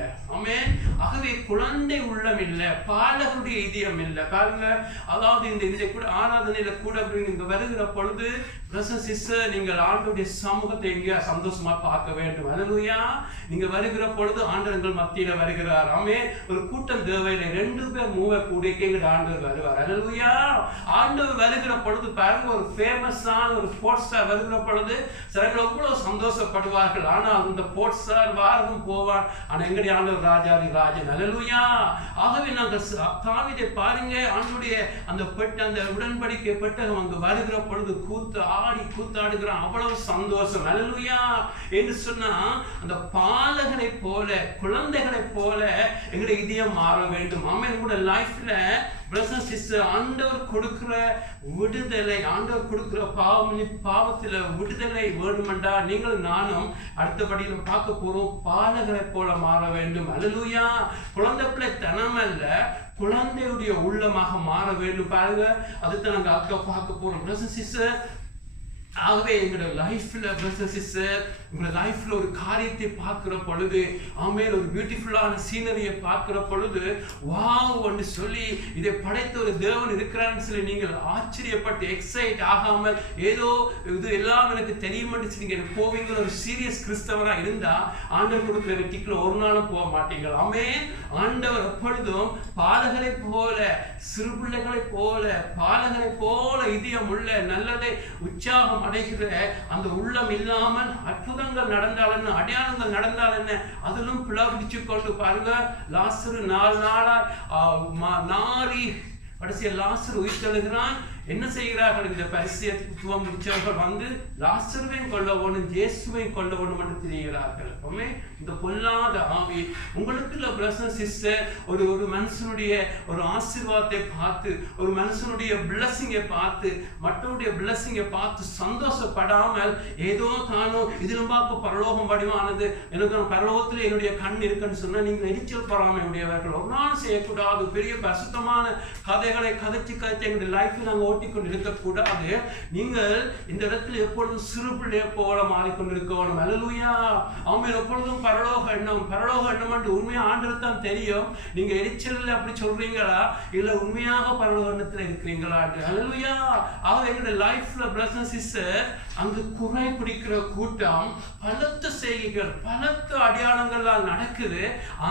ஆகவே குழந்தை உள்ளம் இல்லை, பாலகருடைய இதயம் இல்லை. பாருங்க, அதாவது இந்த கூட ஆராதனையில கூட நீங்க வருகிற பொழுது நீங்கள் ஆண்டவருடைய சமூகத்தை எங்கேயா சந்தோஷமா பார்க்க வேண்டும். அல்லேலூயா. நீங்க வருகிற பொழுது ஆண்டவர்கள் மத்தியில வருகிறார். ஒரு கூட்டம் தேவையில்லை, 2 பேர் 3 கூடிய ஆண்டவர் வருவார். அல்லேலூயா. ஆண்டவர் வருகிற பொழுது பாருங்க, ஒரு ஃபேமஸான ஒரு ஸ்போர்ட்ஸ் ஸ்டார் வருகிற பொழுது சிலர்கள் எவ்வளவு சந்தோஷப்படுவார்கள். ஆனால் அந்த ஸ்போர்ட்ஸ் ஸ்டார் வாரதும் போவார், ஆனா எங்களுடைய ஆண்டவர் ராஜாதி ராஜன். அல்லேலூயா. ஆகவே நாங்கள் தாவீதை பாருங்க, ஆண்டவருடைய அந்த உடன்படிக்கை பெட்டகம் அங்கு வருகிற பொழுது கூத்தாடுகிறான், அவ்வளவு சந்தோஷம். அல்லேலூயா. என்று சொன்னா அந்த பாலகரை போல, குழந்தைகளை போல எங்களுடைய இதயம் மாற வேண்டும். எங்களுடைய லைஃப்ல ஆண்டவர் கொடுக்கிற விடுதலை, ஆண்டவர் கொடுக்கிற பாவத்துல விடுதலை வேண்டுமென்றா நீங்கள் நானும் அடுத்தபடியில பார்க்க போறோம், பாலகரை போல மாற வேண்டும். அல்லேலூயா. குழந்தை பிள்ளை தனம் அல்ல, குழந்தையுடைய உள்ளமாக மாற வேண்டும். பாருங்க, அதுதான் நாங்க அக்கா பார்க்க போறோம். பிரதர்ஸ் சிஸ்டர், ஆகவே எங்களோட லைஃப்ல பிரதர்ஸ் சிஸ்டர், உங்களோட லைஃப்ல ஒரு காரியத்தை பார்க்கிற பொழுது, ஒரு பியூட்டிஃபுல்லான சீனரியை பார்க்கிற பொழுது, வாவ் என்று சொல்லி இதை படைத்த ஒரு தேவன் இருக்கிறான்னு சொல்லி நீங்கள் ஆச்சரியப்பட்டு எக்ஸைட் ஆகாமல் ஏதோ இது எல்லாம் எனக்கு தெரியும் நீங்க போவீங்க. ஒரு சீரியஸ் கிறிஸ்தவரா இருந்தா ஆண்டவர் கொடுக்கிற வெற்றிக்குள்ள ஒரு நாளும் போக மாட்டீங்க. ஆண்டவர் எப்பொழுதும் பாலகரை போல, சிறு பிள்ளைகளை போல, பாலகரை போல இதயம் உள்ள, நல்லதை உற்சாகம் அடைகிற அந்த உள்ளம் இல்லாமல் அற்புதங்கள் நடந்தால் என்ன, அடையாளங்கள் நடந்தால் என்ன, அதிலும் பிளவிச்சு கொண்டு பாருங்க. லாசரு 4 நாளா நாரி கடைசியா லாசரு உயிர்த்தெழுகிறான். என்ன செய்கிறார்கள்? இந்த பரிசேயத்துவம் முடிச்சவர்கள் வந்து லாசருவையும் கொல்ல வேணும், இயேசுவையும் கொல்ல வேணும் என்று தெரிகிறார்கள். இந்த பொல்லாத ஆவி உங்களுக்குள்ள பிரதர்ஸ் சிஸ்டர், ஒரு மனுஷனுடைய ஒரு ஆசீர்வாதத்தை பார்த்து, ஒரு மனுஷனுடைய பிளஸிங்கை பார்த்து, மற்றவருடைய பிளஸிங்கை பார்த்து சந்தோஷப்படாமல் ஏதோ தானோ இதிலும் பார்க்க பரலோகம் வடிவானது, எனக்கு பரலோகத்தில் என்னுடைய கண் இருக்குன்னு சொன்னா நீங்கள் எரிச்சல் பொறாமை உடையவர்கள். ஒரு நாள் செய்யக்கூடாது. பெரிய பரிசுத்தமான கதைகளை கதைச்சு எங்களுடைய லைஃப்ல நாங்கள் ஓட்டிக்கொண்டு இருக்கக்கூடாது. நீங்கள் இந்த இடத்துல எப்பொழுதும் சிறு பிள்ளையை போல மாறிக்கொண்டிருக்க வேணும். அல்லேலூயா. எப்பொழுதும் பரலோக எண்ணம், பரலோக எண்ணம் என்று உண்மையா ஆண்டவர் தான் தெரியும். நீங்க எரிச்சல் அப்படி சொல்றீங்களா, இல்ல உண்மையாக பரலோக எண்ணத்துல இருக்கிறீங்களா? அல்லேலூயா. ஆக எங்களுடைய லைஃப்ல பிரதர்ஸ் சிஸ்டர், அங்கு குறை பிடிக்கிற கூட்டம், பலத்த செய்கைகள், பலத்த அடையாளங்களால் நடக்குது.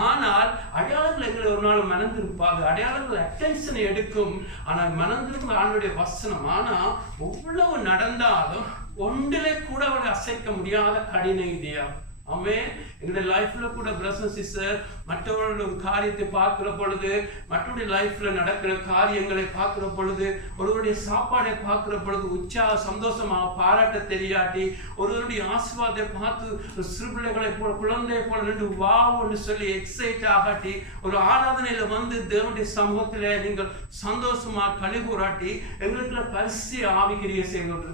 ஆனால் அடையாளங்கள் எங்களை ஒரு நாள் மனந்திருப்பாங்க, அடையாளங்கள் அட்டென்ஷனை எடுக்கும். ஆனால் மனந்திருக்கும் ஆண்டவருடைய வசனம். ஆனா எவ்வளவு நடந்தாலும் ஒன்றிலே கூட அவரை அசைக்க முடியாத கடின இதயம். ஆமென். எங்களுடைய லைஃப்ல கூட பிரதர்ஸ் சிஸ்டர் மற்றவர்களுடைய ஒரு காரியத்தை பார்க்கிற பொழுது, மற்றவருடைய லைஃப்ல நடக்கிற காரியங்களை பார்க்கிற பொழுது, ஒருவருடைய சாப்பாடை பார்க்கிற பொழுது உற்சாக சந்தோஷமாக பாராட்ட தெரியாட்டி, ஒருவருடைய ஆசீர்வாதத்தை பார்த்து சிறுபிள்ளைகளை போல குழந்தையை போல நின்று வான்னு சொல்லி எக்ஸைட் ஆகாட்டி, ஒரு ஆராதனையில வந்து தேவனுடைய சமூகத்தில நீங்கள் சந்தோஷமா கழிவுறாட்டி, எங்களுக்குள்ள பரிசு ஆவிகிரிய செய்வது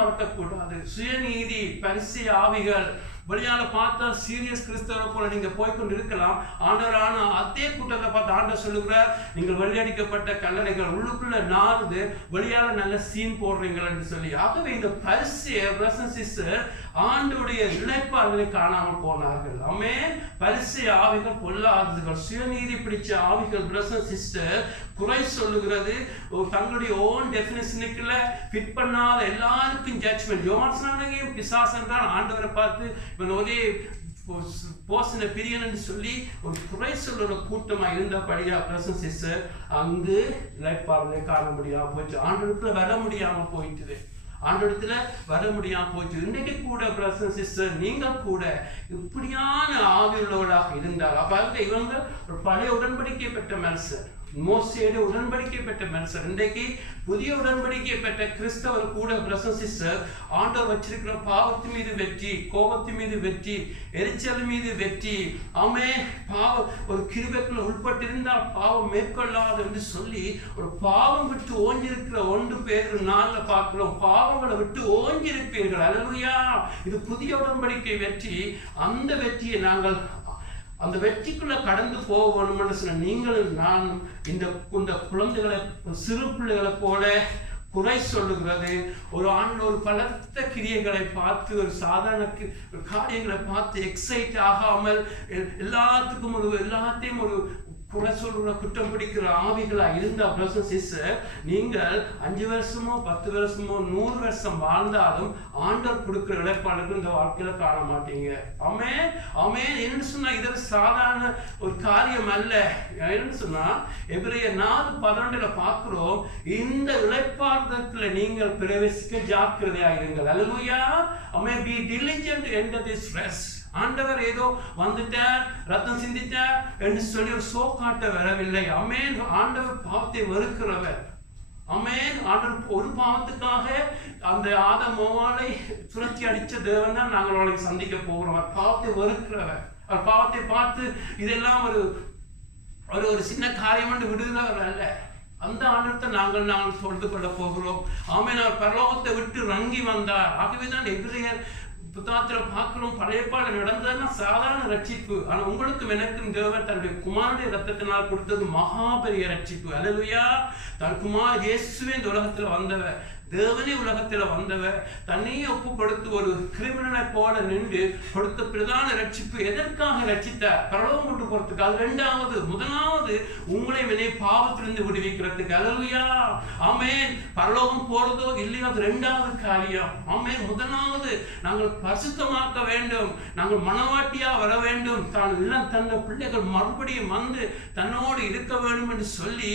மறக்கக்கூடாது. சுயநீதி பரிசு ஆவிகள் வெளியால பார்த்தா சீரியஸ் கிறிஸ்தவரை போல நீங்க போய்கொண்டு இருக்கலாம். ஆண்டவரான அதே கூட்டத்தை பார்த்து ஆண்டவர் சொல்லுகிறார், நீங்கள் வெள்ளையடிக்கப்பட்ட கல்லறைகள் உள்ளுக்குள்ள நாறுது, வெளியால நல்ல சீன் போடுறீங்கள் என்று சொல்லி. ஆகவே இந்த பரிசு சிஸ்டர் ஆண்டவருடைய இழைப்பாளர்களை காணாமல் போனார்கள். ஆமென். பரிசு ஆவிகள் பொல்லாததுகள், சுயநீதி பிடிச்ச ஆவிகள் பிரதர்ஸ் சிஸ்டர் குறை சொல்லுகிறது. தங்களுடைய ஓன் டெஃபினிஷனுக்குள்ள ஃபிட் பண்ணாத எல்லாருக்கும் ஜட்ஜ்மெண்ட். யோவான் பிசாசு என்றால் ஆண்டவரை பார்த்து இவன் ஒரே போசனை பிரியன்னு சொல்லி ஒரு குறை சொல்லுற கூட்டமா இருந்தபடியா பிரதர்ஸ் சிஸ்டர் அங்கு இழைப்பாளர்களை காண முடியாம போச்சு. ஆண்டவருக்குள்ள வர முடியாம போயிட்டுது. ஆண்டவரத்துல வர முடியாம போச்சு. இன்னைக்கு கூட பிரதர்ஸ் சிஸ்டர் நீங்க கூட இப்படியான ஆவி உள்ளவர்களாக இருந்தால், அப்ப இவங்க ஒரு பழைய உடன்படிக்கை பெற்ற மனுஷர், மோசேயோட உடன்படிக்கை பெற்ற மனுஷர். இன்றைக்கு புதிய உடன்படிக்கை பெற்ற கிறிஸ்தவர் கூட பிரதர்ஸ் சிஸ்டர் ஆண்டவர் வச்சிருக்கிற பாவத்தின் மீது வெற்றி, கோபத்தின் மீது வெற்றி, எரிச்சல் மீது வெற்றி. ஆமென். பாவம் ஒரு கிருபைக்குள்ள உட்பட்டிருந்தால் பாவம் மேற்கொள்ளாது என்று சொல்லி ஒரு பாவம் விட்டு ஓஞ்சிருக்கிற 1 பேதுரு 4 பார்க்கிறோம். பாவங்களை விட்டு ஓஞ்சிருப்பீர்கள். அல்லேலூயா. இது புதிய உடன்படிக்கை வெற்றி. அந்த வெற்றியை நாங்கள் அந்த வெற்றிக்குள்ள கடந்து போக வேணும்னு சொன்ன நீங்களும் நான் இந்த குழந்தைகளை சிறு பிள்ளைகளை போல குறை சொல்லுகிறது, ஒரு ஆண்டு ஒரு பலத்த கிரியைகளை பார்த்து ஒரு சாதாரண காரியங்களை பார்த்து எக்ஸைட் ஆகாமல் எல்லாத்தையும் ஒரு குறை சொல்ற குற்றம் பிடிக்கிற ஆவிகளா இருந்தா பிரதர்ஸ் சிஸ்டர் நீங்கள் 5 வருஷமோ 10 வருஷமோ 100 வருஷம் வாழ்ந்தாலும் ஆண்டவர் கொடுக்கிற இழைப்பாளர்கள் இந்த வாழ்க்கையில காண மாட்டீங்க. ஆமென். ஆமென். என்ன சொன்னா இது சாதாரண ஒரு காரியம் அல்ல. என்ன சொன்னா எபிரேயர் 4:12 பார்க்கிறோம், இந்த இழைப்பாளர்களை நீங்கள் பிரவேசிக்க ஜாக்கிரதையா இருங்கள். அல்லேலூயா. ஆமென். Be diligent to enter this rest. ஆண்டவர் ஏதோ வந்துட்டார், ரத்தம் சிந்திட்டார் என்று சொல்லி ஒரு சோ காட்ட வரவில்லை. ஆமென். ஆண்டவர் பாவத்தை வெறுக்கிறவர். ஆமென். ஆண்டவர் ஒரு பாவத்துக்காக அந்த ஆதாம் ஏவாளை சுரத்தி அடிச்ச தேவன் தான் நாங்கள் அவளை சந்திக்க போகிறோம். அவர் பாவத்தை வெறுக்கிறவர். அவர் பாவத்தை பார்த்து இதெல்லாம் ஒரு சின்ன காரியம் என்று விடுகிறவர் அல்ல. அந்த ஆண்டவத்தை நாங்கள் தொழுது கொள்ள போகிறோம். ஆமென். அவர் பரலோகத்தை விட்டு இறங்கி வந்தார். ஆகவேதான் எபிரேயர் புத்தகத்துல பார்க்கிறோம், பழைய பாடு நடந்ததுன்னா சாதாரண ரட்சிப்பு. ஆனா உங்களுக்கும் எனக்கும் தேவன் தன்னுடைய குமாரனுடைய ரத்தத்தினால் கொடுத்தது மகா பெரிய ரட்சிப்பு. அல்லேலூயா. தன் குமார் இயேசுவே இந்த உலகத்துல வந்தவர், தேவனே உலகத்துல வந்தவர், தன்னையே ஒப்பு கொடுத்து ஒரு கிரிமினலை போல நின்று கொடுத்த பிரதான ரட்சிப்பு. எதற்காக ரட்சித்தார்? பரலோகம் கொண்டு போறதுக்கு. அது 2வது. முதலாவது உங்களை வினை பாவத்திலிருந்து விடுவிக்கிறதுக்கு. அல்லேலூயா. ஆமென். பரலோகம் போறதோ இல்லையோ அது 2வது காரியம். ஆமென். முதலாவது நாங்கள் பரிசுத்தமாக்க வேண்டும், நாங்கள் மனவாட்டியா வர வேண்டும், தன்னை பிள்ளைகள் மறுபடியும் வந்து தன்னோடு இருக்க வேண்டும் என்று சொல்லி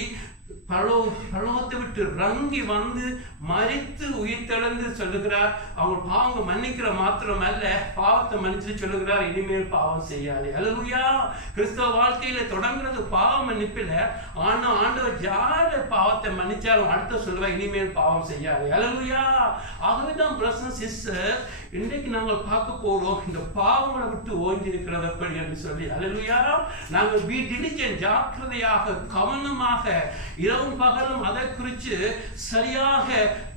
பரலோகத்தை விட்டு இறங்கி வந்து மரித்து உயிர்த்தெழுந்து சொல்லுகிறார். அவங்க பாவங்க மன்னிக்கிற மாத்திரம் அல்ல, பாவத்தை மன்னிச்சுட்டு சொல்லுகிறார், இனிமேல் பாவம் செய்யாது. அல்லேலூயா. கிறிஸ்தவ வாழ்க்கையில தொடங்குறது பாவ மன்னிப்பில. ஆனா ஆண்டவர் யாரு பாவத்தை மன்னிச்சாலும் அடுத்த சொல்லுவா, இனிமேல் பாவம் செய்யாது. அல்லேலூயா. ஆகவேதான் பிரதர்ஸ் சிஸ்டர் இன்றைக்கு நாங்கள் பார்க்க போறோம், இந்த பாவங்களை விட்டு ஓய்ந்து இருக்கிறது எப்படி என்று சொல்லி. அல்லேலூயா. நாங்கள் பி டிலிஜென்ட், ஜாக்கிரதையாக கவனமாக இரவும் பகலும் அதை குறித்து சரியாக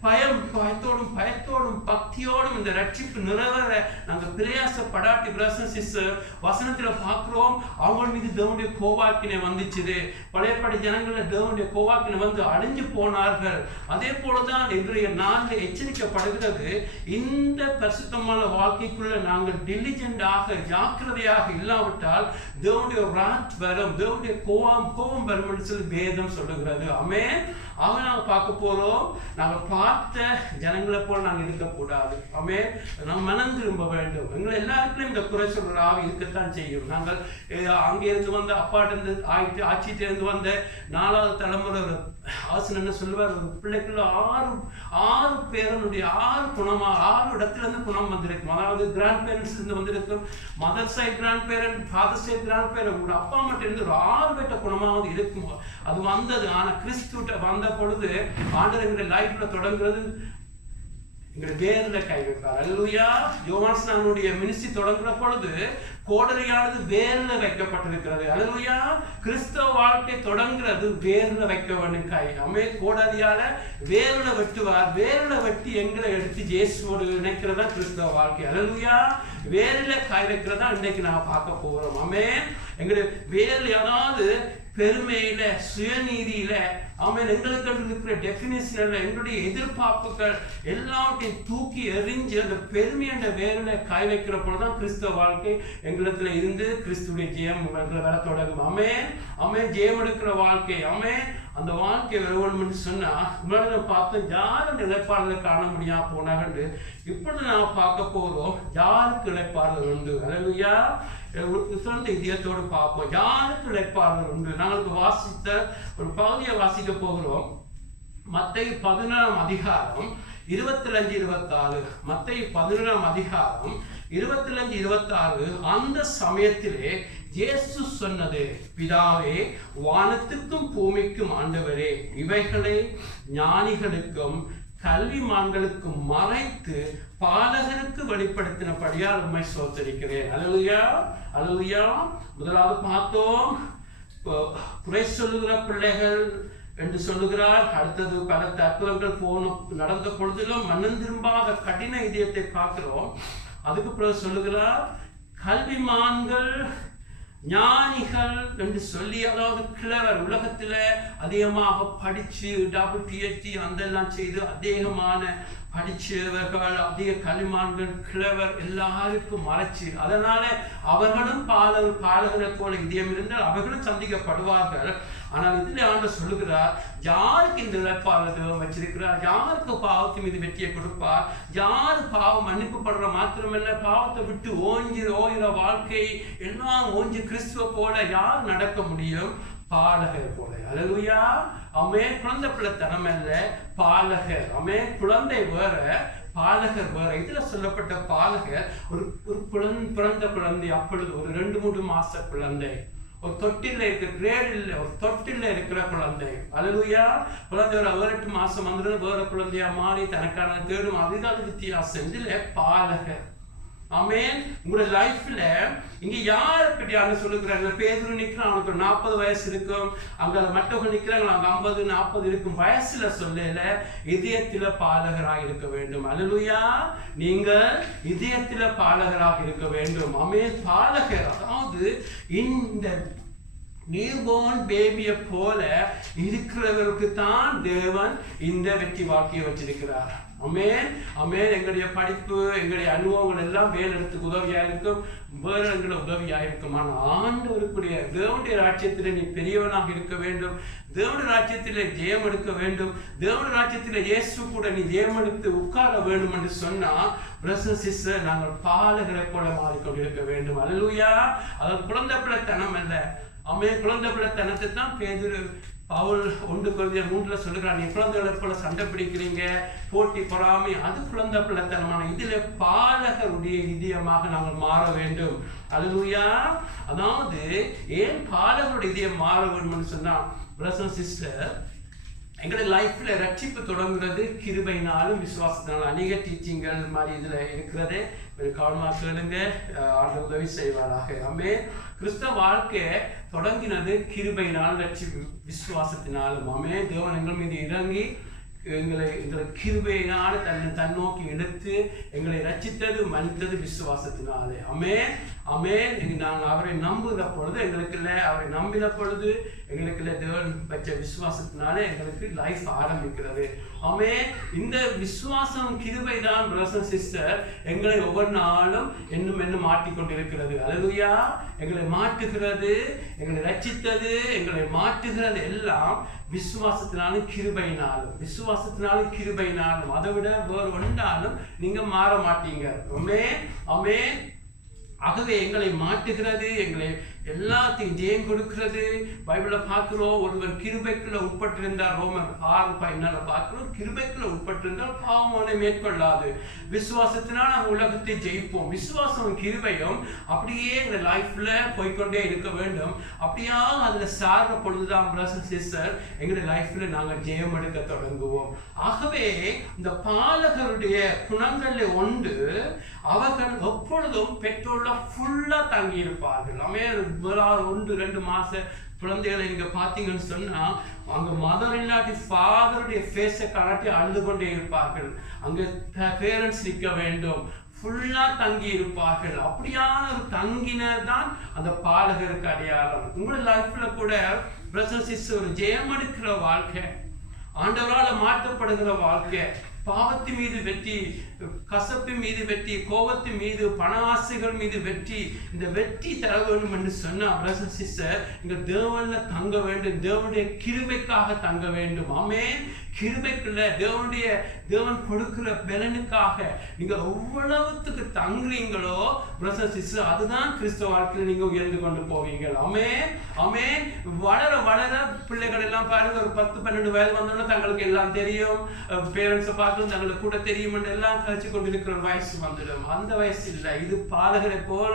பயத்தோடும் பக்தியோடும் இந்த ரட்சிப்பு நிறைவேற நாங்கள் பிரயாசப்படாட்டி பிரதர்ஸ் சிஸ்டர் வசனத்துல பார்க்கிறோம், அவங்க மீது தேவனுடைய கோவாக்கினை வந்துச்சு. பழையப்படை ஜனங்கள தேவனுடைய கோவாக்கினை வந்து அழிஞ்சு போனார்கள். அதே போலதான் இன்றைய நாளில் எச்சரிக்கப்படுகிறது, இந்த பரிசுத்தமான வாழ்க்கைக்குள்ள நாங்கள் டிலிஜென்டாக ஜாக்கிரதையாக இல்லாவிட்டால் தேவனுடைய ராத் வரும், தேவனுடைய கோபம் வரும் என்று சொல்லி வேதம் சொல்லுகிறது. ஆமென். ஆக நாங்கள் பார்க்க போறோம், நாங்கள் பார்த்த ஜனங்களை போல நாங்கள் இருக்கக்கூடாது. கூடாது. ஆமே, நாம் மனம் திரும்ப வேண்டும். எங்களை எல்லாருக்கும் இந்த குறை சொல்ற ஆவி இருக்கத்தான் செய்யும். நாங்கள் அங்கே இருந்து வந்த அப்பாட்ட இருந்து ஆட்சிட்டு இருந்து வந்த 4வது தலைமுறை ஆசன் என்ன சொல்லுவார், ஒரு பிள்ளைக்குள்ள 6 பேரனுடைய 6 குணமா 6 இடத்துல இருந்து குணம் வந்திருக்கும். அதாவது கிராண்ட் பேரண்ட்ஸ் இருந்து வந்திருக்கும், mother side grand parent, father side grand parent, உங்களோட அப்பா மட்டும் இருந்து ஒரு 6 பேட்ட குணமாவது இருக்கும். அது வந்தது. ஆனா கிறிஸ்துட்ட வந்த பொழுது ஆண்டவர் எங்களுடைய லைஃப்ல தொடங்குறது எங்களுடைய வேர்ல கை வைப்பார். அல்லேலூயா. யோவான்ஸ்நானுடைய மினிஸ்ட்ரி தொடங்குற பொழுது கோடரியானது வேர்ல வைக்கப்பட்டிருக்கிறது. அல்லேலூயா. கிறிஸ்தவ வாழ்க்கை தொடங்குறது வேர்ல வைக்க வேண்டும் கை. ஆமே, கோடரியால வேர்ல வெட்டுவார். வேர்ல வெட்டி எங்களை எடுத்து இயேசுவோடு இணைக்கிறதா கிறிஸ்தவ வாழ்க்கை. அல்லேலூயா. வேர்ல கை வைக்கிறதா இன்னைக்கு நான் பார்க்க போறோம். ஆமே, எங்களுடைய வேர்ல அதாவது பெருமையில சுயநீதியில ஆமென் எங்களுக்கு இருக்கிற டெஃபினிஷன்ல எங்களுடைய எதிர்பார்ப்புகள் எல்லாத்தையும் தூக்கி எறிஞ்சு அந்த பெருமை என்ற வேர்ல காய் வைக்கிற பொழுதுதான் கிறிஸ்தவ வாழ்க்கை எங்களிடத்துல இருந்து கிறிஸ்துடைய ஜெயம் எங்களை வர தொடங்கும். ஆமென். ஆமென். ஜெயம் எடுக்கிற வாழ்க்கை. ஆமென். அந்த வாழ்க்கை வரணும்னு சொன்னா முன்னாடி பார்த்து யாரும் இழைப்பாளர்களை காண முடியாம போனாங்கன்னு இப்பொழுது நாம் பார்க்க போறோம் யாருக்கு இழைப்பாளர் உண்டு. அல்லேலூயா. சொந்த இதயத்தோடு பார்ப்போம் யாருக்கு இழைப்பாளர் உண்டு. நாங்களுக்கு வாசித்த ஒரு பகுதியை வாசிக்க போகிறோம். மத்தேயு 11ஆம் அதிகாரம் 25-26. மத்தேயு 11ஆம் அதிகாரம் 25-26. அந்த சமயத்திலே இயேசு சொன்னது, பிதாவே, வானத்துக்கும் பூமிக்கும் ஆண்டவரே, இவைகளை ஞானிகளுக்கும் கல்விமான்களுக்கும் மறைத்து பாலகருக்கு வெளிப்படுத்தினபடியால் உம்மை ஸ்தோத்திரிக்கிறேன். அல்லேலூயா. அல்லேலூயா. முதலாவது பார்த்தோம் குறை சொல்லுகிற பிள்ளைகள் என்று சொல்லுகிறார். அடுத்தது பல தத்துவங்கள் நடந்த பொழுதிலும் மனம் திரும்பாத கடின இதயத்தை பார்க்கிறோம். அதுக்கு பிறகு சொல்லுகிறார் கல்விமான்கள் ஞானிகள் என்று சொல்லி, அதாவது கிளவர், உலகத்துல அதிகமாக படிச்சு PhD அதெல்லாம் செய்து அதிகமான படிச்சவர்கள், அதிக கல்விமான்கள், கிளவர் எல்லாருக்கும் மறைச்சு, அதனால அவர்களும் பாலகரை போல இதயம் இருந்தால் அவர்களும் சந்திக்கப்படுவார்கள். ஆனால் இதுல ஆண்டவர் சொல்லுகிறார், யாருக்கு இந்த இழப்பாளர் வச்சிருக்கிறார், யாருக்கு பாவத்தின் மீது வெற்றியை கொடுப்பார், யாரு பாவம் மன்னிப்பு படுற மாத்திரமல்ல பாவத்தை விட்டு ஓய்கிற வாழ்க்கை எல்லாம் ஓஞ்சி கிறிஸ்துவ போல யார் நடக்க முடியும்? பாலகர் போல. அல்லேலூயா. ஆமென். குழந்தை பிள்ளைத்தனம் அல்ல, பாலகர். ஆமென். குழந்தை வேற, பாலகர் வேற. இதுல சொல்லப்பட்ட பாலகர் ஒரு பிறந்த குழந்தை, அப்பொழுது ஒரு 2-3 மாச குழந்தை, ஒரு தொட்டில இருக்கிற கிரேட் இல்ல, ஒரு தொட்டில இருக்கிற குழந்தை. அல்லேலூயா. குழந்தை ஒரு 8 மாசம் வந்து வேற குழந்தையா மாறி தனக்கான தேடும். அதுதான் வித்தியாசம். இதுல பாலகர். ஆமென். உங்களோட லைஃப்ல இங்க யார் இப்படியான சொல்லுகிறாங்க? பேதுரு நிக்கிறான், அவனுக்கு 40 வயசு இருக்கும். அங்க மற்றவங்க நிக்கிறாங்க, அங்க 50-40 இருக்கும். வயசுல சொல்லல, இதயத்தில பாலகராக இருக்க வேண்டும். அல்லேலூயா. நீங்க இதயத்தில பாலகராக இருக்க வேண்டும். ஆமென். பாலகர் அதாவது இந்த நியூபோர்ன் பேபியை போல இருக்கிறவருக்கு தான் தேவன் இந்த வெற்றி வாழ்க்கையை வச்சிருக்கிறார். ஆமென். ஆமென். எங்களுடைய படிப்பு, எங்களுடைய அனுபவங்கள் எல்லாம் வேலைக்கு உதவியா இருக்கும், வேற எங்களை உதவியா இருக்கும். ஆனால் ஆண்டவருக்குரிய தேவனுடைய ராஜ்யத்திலே நீ பெரியவனாக இருக்க வேண்டும், தேவனுடைய ராஜ்யத்திலே ஜெயம் எடுக்க வேண்டும், தேவனுடைய ராஜ்யத்திலே இயேசு கூட நீ ஜெயம் எடுத்து உட்கார வேண்டும் என்று சொன்னா பிரதர்ஸ் சிஸ்டர், நாங்கள் பாலகரை போல மாறிக்கொண்டிருக்க வேண்டும். அல்லேலூயா. அதாவது குழந்தை பிள்ளைத்தனம் அல்ல. ஆமென். குழந்தை பிள்ளைத்தனத்தை தான் பேதுரு பவுல் 1 கொரிந்தியர் 3 சொல்லுகிறார், நீ குழந்தைகளை போல சண்டை பிடிக்கிறீங்க, போட்டி பொறாமை, அது குழந்தை பிள்ளைத்தனமான. இதுல பாலகருடைய இதயமாக நாங்கள் மாற வேண்டும். அல்லேலூயா. அதாவது ஏன் பாலகருடைய இதயம் மாற வேண்டும் சொன்னா, பிரதர்ஸ் சிஸ்டர், எங்களுடைய லைஃப்ல ரட்சிப்பு தொடங்குறது கிருபையினாலும் விசுவாசத்தினாலும். அநேக டீச்சிங்கள் மாதிரி இதுல இருக்கிறது, கவனமா கேளுங்க, ஆண்டவர் உதவி செய்வாராக. ஆமென். கிறிஸ்தவ வாழ்க்கை தொடங்கினது கிருபையினாலும் ரட்சிப்பு விசுவாசத்தினாலும். ஆமென். தேவன் எங்கள் மீது இறங்கி எங்களை கிருபையினால தன்னோக்கி எடுத்து எங்களை ரட்சித்தது, மன்னித்தது விசுவாசத்தினாலே. ஆமென். ஆமென். நாங்கள் அவரை நம்புகிற பொழுது எங்களுக்கு இல்லை, அவரை நம்பின பொழுது எங்களுக்குள்ள தேவன் வச்ச விசுவாசத்தினால எங்களுக்கு லைஃப் ஆரம்பிக்கிறது. ஆமென். இந்த விசுவாசம் கிருபை தான் பிரதர்ஸ் சிஸ்டர் எங்களை ஒவ்வொரு நாளும் இன்னும் மாட்டிக்கொண்டிருக்கிறது. அல்லேலூயா. எங்களை மாற்றுகிறது, எங்களை ரட்சித்தது, எங்களை மாற்றுகிறது எல்லாம் விசுவாசத்தினாலும் கிருபையினாலும் அதை விட வேறு ஒன்றாலும் நீங்க மாற மாட்டீங்க. ஆமென். ஆமென். ஆகவே எங்களை மாட்டுகிறது, எங்களை எல்லாத்தையும் ஜெயம் கொடுக்கிறது. பைபிளை பார்க்கிறோம், ஒருவர் கிருபைக்குள்ள உட்பட்டிருந்தார். ரோமர் 6:14 பார்க்கிறோம், கிருபைக்குள்ள உட்பட்டிருந்தால் பாவம் அவனை மேற்கொள்ளாது. விசுவாசத்தினால் நம்ம உலகத்தை ஜெயிப்போம். விசுவாசம் கிருபையும் அப்படியே எங்களை லைஃப்ல போய்கொண்டே இருக்க வேண்டும். அப்படியா அதுல சார்ந்த பொழுதுதான் பிரதர்ஸ் சிஸ்டர் எங்களுடைய லைஃப்ல நாங்கள் ஜெயம் எடுக்க தொடங்குவோம். ஆகவே இந்த பாலகருடைய குணங்கள்ல ஒன்று, அவர்கள் எப்பொழுதும் பெற்றோர்ல ஃபுல்லா தங்கி இருப்பார்கள். 1-2 மாச குழந்தைகளை நீங்க பாத்தீங்கன்னு சொன்னா அங்க மதர் இல்லாட்டி ஃபாதருடைய ஃபேஸை காட்டி அழுது கொண்டே இருப்பார்கள். அங்க பேரண்ட்ஸ் நிற்க வேண்டும், ஃபுல்லா தங்கி இருப்பார்கள். அப்படியான ஒரு தங்கினர் தான் அந்த பாலகருக்கு அடையாளம். உங்களோட லைஃப்ல கூட பிரதர்ஸ் சிஸ்டர் ஒரு ஜெயம் எடுக்கிற வாழ்க்கை, ஆண்டவரால் மாற்றப்படுகிற வாழ்க்கை, பாவத்தின் மீது வெற்றி, கசப்பின் மீது வெற்றி, கோபத்தின் மீது, பண ஆசைகள் மீது வெற்றி, இந்த வெற்றி தர வேண்டும் என்று சொன்ன பிரதர்ஸ் சிஸ்டர் இங்க தேவன்ல தங்க வேண்டும், தேவனுடைய கிருபைக்காக தங்க வேண்டும். ஆமென். கிருபைக்குள்ள தேவன் கொடுக்கிற பலனுக்காக நீங்க எவ்வளவுத்துக்கு தங்குறீங்களோ பிரதர்ஸ் சிஸ்டர் அதுதான் கிறிஸ்தவ வாழ்க்கையில் நீங்க உயர்ந்து கொண்டு போவீங்க. ஆமென். ஆமென். வளர வளர பிள்ளைகள் எல்லாம் பாருங்க, ஒரு 10-12 வயது வந்தோன்னா தங்களுக்கு எல்லாம் தெரியும், பேரண்ட்ஸை பார்த்து தங்களுக்கு கூட தெரியும் எல்லாம் கழிச்சு கொண்டிருக்கிற வயசு வந்துடும். அந்த வயசு இல்லை. இது பாலகரை போல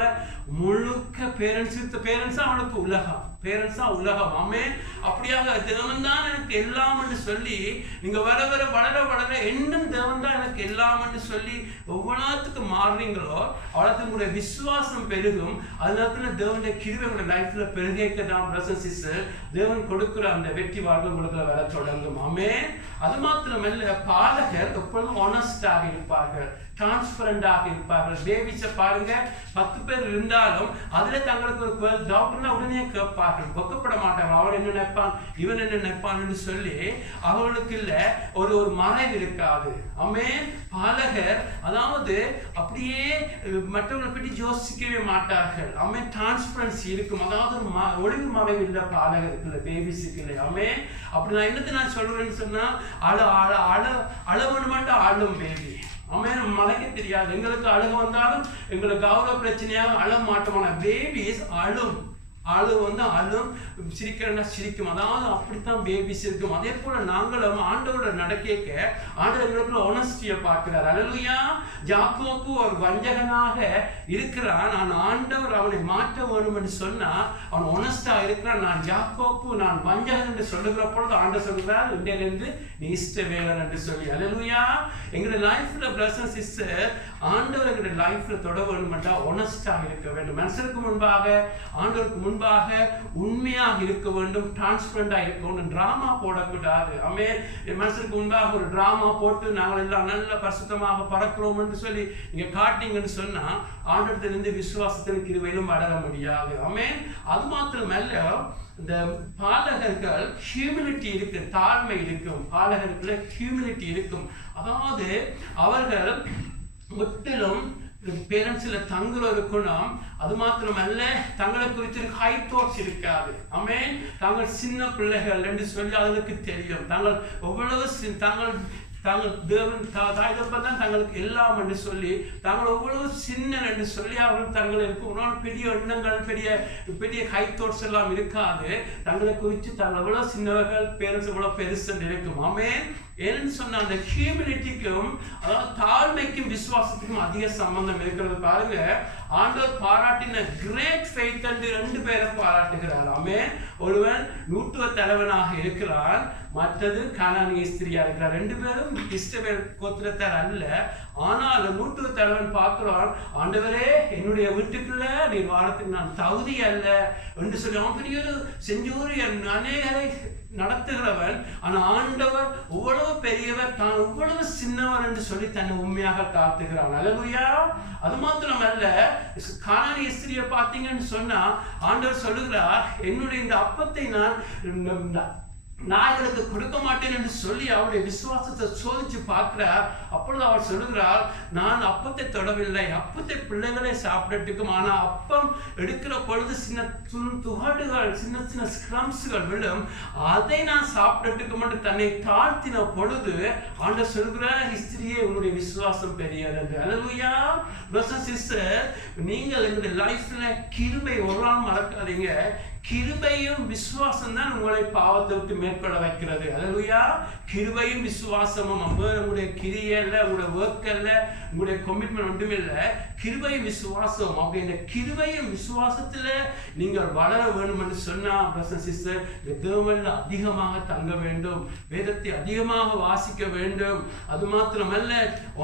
முழுக்க பேரண்ட்ஸ் அவனுக்கு உலகம், பேரண்ட்ஸா உலகம். ஆமென். அப்படியாக தேவன் தான் எனக்கு எல்லாம் என்று சொல்லி நீங்க வளர வளர இன்னும் தேவன் தான் எனக்கு எல்லாம் என்று சொல்லி ஒவ்வொருத்துக்கு மாறுறீங்களோ அவ்வளோத்துக்கு உங்களுடைய விசுவாசம் பெருகும். அதனால தேவனுடைய கிருபை உங்களுடைய லைஃப்ல பெருகைக்க தான் பிரதர்ஸ் சிஸ்டர் தேவன் கொடுக்கிற அந்த வெற்றி வாழ்க்கை உங்களுக்கு வர தொடங்கும். ஆமென். அது மாத்திரமல்ல, பாலகர் எப்பொழுதும் ஆனஸ்டாக இருப்பார்கள், டிரான்ஸ்பரண்டாக இருப்பார்கள். பேபிஸை பாருங்க, 10 பேர் இருந்தாலும் அதுல தங்களுக்கு ஒரு டவுட்னா உடனே கேட்பார்கள், வெக்கப்பட மாட்டார்கள். அவன் என்ன நினைப்பான், இவன் என்ன நினைப்பான்னு சொல்லி அவர்களுக்கு இல்ல ஒரு மறைவு இருக்காது. ஆமென். பாலகர் அதாவது அப்படியே மற்றவர்களை பற்றி யோசிக்கவே மாட்டார்கள். ஆமென். டிரான்ஸ்பரன்சி இருக்கும், அதாவது ஒளிவு மறைவு இல்லை பாலகருக்கு இல்லை, பேபிஸுக்கு இல்லை. ஆமென். அப்படி நான் என்னத்தை நான் சொல்றேன்னு சொன்னா அளவனுமாட்ட ஆளும் பேபி. ஆமென். மலைக்க தெரியாது, எங்களுக்கு அழுக வந்தாலும் எங்களுக்கு கௌரவ பிரச்சனையாக அழ மாட்டோமான பேபிஸ் அழும். அழும், சிரிக்கிறன்னா சிரிக்கும். அதாவது அப்படித்தான் பேபிஸ் இருக்கும். அதே போல நாங்களும் ஆண்டவரோட நடக்க ஆண்டவர் எங்களுக்கு ஆனஸ்டியை பார்க்கிறார். அல்லேலூயா. யாக்கோபு ஒரு வஞ்சகனாக இருக்கிறான், நான் ஆண்டவர் அவனை மாற்ற வேண்டும் என்று சொன்னா அவன் ஆனஸ்டா இருக்கிறான். நான் யாக்கோபு, நான் வஞ்சகன் என்று சொல்லுகிற பொழுது ஆண்டவர் சொல்கிறார், இன்றையிலிருந்து நீ இஷ்டவேலன் என்று சொல்லி. அல்லேலூயா. எங்களுடைய லைஃப்ல பிரதர்ஸ் சிஸ்டர் ஆண்டவர் எங்களுடைய லைஃப்ல தொட வேண்டும் என்றால் ஆனஸ்டா இருக்க வேண்டும். மனுஷருக்கு முன்பாக, ஆண்டவருக்கு முன்பாக உண்மையாக இருக்க வேண்டும், டிரான்ஸ்பரண்டா இருக்க வேண்டும். டிராமா போடக்கூடாது. ஆமென். மனுஷருக்கு முன்பாக ஒரு டிராமா போட்டு நாங்கள் எல்லாம் நல்ல பரிசுத்தமாக பறக்கிறோம் என்று சொல்லி நீங்க காட்டிங்கன்னு சொன்னா ஆண்டவரிடத்திலிருந்து விசுவாசத்தின் கிருபையிலும் வளர முடியாது. ஆமென். அது மாத்திரமல்ல, இந்த பாலகர்கள் ஹியூமிலிட்டி இருக்கு, தாழ்மை இருக்கும். பாலகர்களுக்குள்ள ஹியூமிலிட்டி இருக்கும். அதாவது அவர்கள் முற்றிலும் பேரண்ட்ஸ்ல தங்குற ஒரு குணம். அது மாத்திரமல்ல, தங்களை குறித்து ஹை தாட்ஸ் இருக்காது. ஆமென். தாங்கள் சின்ன பிள்ளைகள் என்று சொல்லி அவர்களுக்கு தெரியும். தாங்கள் எவ்வளவு தேவன் தாய் தப்பதான் தங்களுக்கு எல்லாம் என்று சொல்லி தாங்கள் எவ்வளவு சின்ன என்று சொல்லி அவர்கள் தங்களுக்கு பெரிய எண்ணங்கள், பெரிய ஹை தாட்ஸ் எல்லாம் இருக்காது. தங்களை குறித்து தாங்கள் எவ்வளவு சின்னவர்கள், பேரண்ட்ஸ் எவ்வளவு பெருசு இருக்கும். ஆமென். ஏன்னு சொன்ன அந்த ஹியூமிலிட்டிக்கும், அதாவது தாழ்மைக்கும் விசுவாசத்துக்கும் அதிக சம்பந்தம் இருக்கிறது. பாருங்க, ஆண்டவர் பாராட்டின கிரேட் ஃபெய்த் என்று 2 பேரை பாராட்டுகிறார். ஆமென். ஒருவன் நூற்றுவ தலைவனாக இருக்கிறான், மற்றது கானானிய ஸ்திரியா இருக்கிறார். 2 பேரும் இஸ்ரவேல் கோத்திரத்தார் அல்ல. ஆனால் நூற்றுவ தலைவன் பார்க்கிறான், ஆண்டவரே என்னுடைய வீட்டுக்குள்ள நீர் வாரத்துக்கு நான் தகுதி அல்ல என்று சொல்லி அவன் பெரிய ஒரு செஞ்சூரியன், அநேகரை நடத்துகிறவன். ஆனா ஆண்டவர் எவ்வளவு பெரியவர், தான் எவ்வளவு சின்னவர் என்று சொல்லி தன்னை உண்மையாக தாழ்த்துகிறான். அல்லேலூயா. அது மாத்திரமல்ல, கானானிய ஸ்திரியை பார்த்தீங்கன்னு சொன்னா ஆண்டவர் சொல்லுகிறார், என்னுடைய இந்த அப்பத்தை நான் நாய்களுக்கு கொடுக்க மாட்டேன் என்று சொல்லி அவருடைய விசுவாசத்தை சோதிச்சு பார்க்கிறார். அப்பொழுது அவர் சொல்லுகிறார், நான் அப்பத்தை தொடவில்லை, அப்பத்தை பிள்ளைகளே சாப்பிடட்டுக்கும், ஆனா அப்பம் எடுக்கிற பொழுது சின்ன துகடுகள், சின்ன சின்ன ஸ்க்ரம்ஸ்கள் விழும், அதை நான் சாப்பிடட்டுக்கும் என்று தன்னை தாழ்த்தின பொழுது ஆண்டவர் சொல்கிறார், ஸ்திரியே உன்னுடைய விசுவாசம் பெரியது என்று. அல்லேலூயா. பிரதர்ஸ் அண்ட் சிஸ்டர்ஸ், நீங்கள் எங்களுடைய லைஃப்ல கிருபை ஒரு நாள் மறக்காதீங்க. கிருபையும் விசுவாசம் தான் உங்களை பாவத்தை விட்டு மேற்கொள்ள வைக்கிறது. அல்லேலூயா. கிருபையும் விசுவாசமும் உங்களுடைய கிரியல்ல, உங்களுடைய ஒர்க்கல்ல, உங்களுடைய கமிட்மெண்ட் ஒன்றுமே இல்லை. கிருபையும் விசுவாசம். அப்படி இந்த கிருபையும் விசுவாசத்துல நீங்கள் வளர வேண்டும் என்று சொன்னா பிரதர்ஸ் சிஸ்டர், தேவன்ல அதிகமாக தங்க வேண்டும், வேதத்தை அதிகமாக வாசிக்க வேண்டும். அது மாத்திரமல்ல,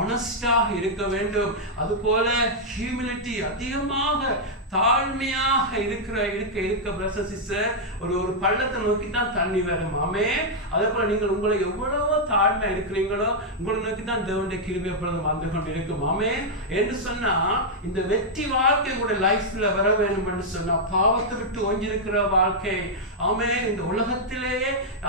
ஒனஸ்டாக இருக்க வேண்டும். அது போல ஹியூமிலிட்டி அதிகமாக, தாழ்மையாக இருக்க பிரதர்ஸ் சிஸ்டர், ஒரு பள்ளத்தை நோக்கி தான் தண்ணி வரும். ஆமென். அதே போல நீங்கள் உங்களை எவ்வளவோ தாழ்மையா இருக்கிறீங்களோ உங்களை நோக்கி தான் தேவனுடைய கிருபை எப்பொழுதும் வந்து கொண்டு இருக்கும். ஆமென். என்று சொன்னா இந்த வெற்றி வாழ்க்கை உங்களுடைய லைஃப்ல வர வேண்டும் என்று சொன்னா, பாவத்தை விட்டு ஓஞ்சிருக்கிற வாழ்க்கை, ஆமென், இந்த உலகத்திலே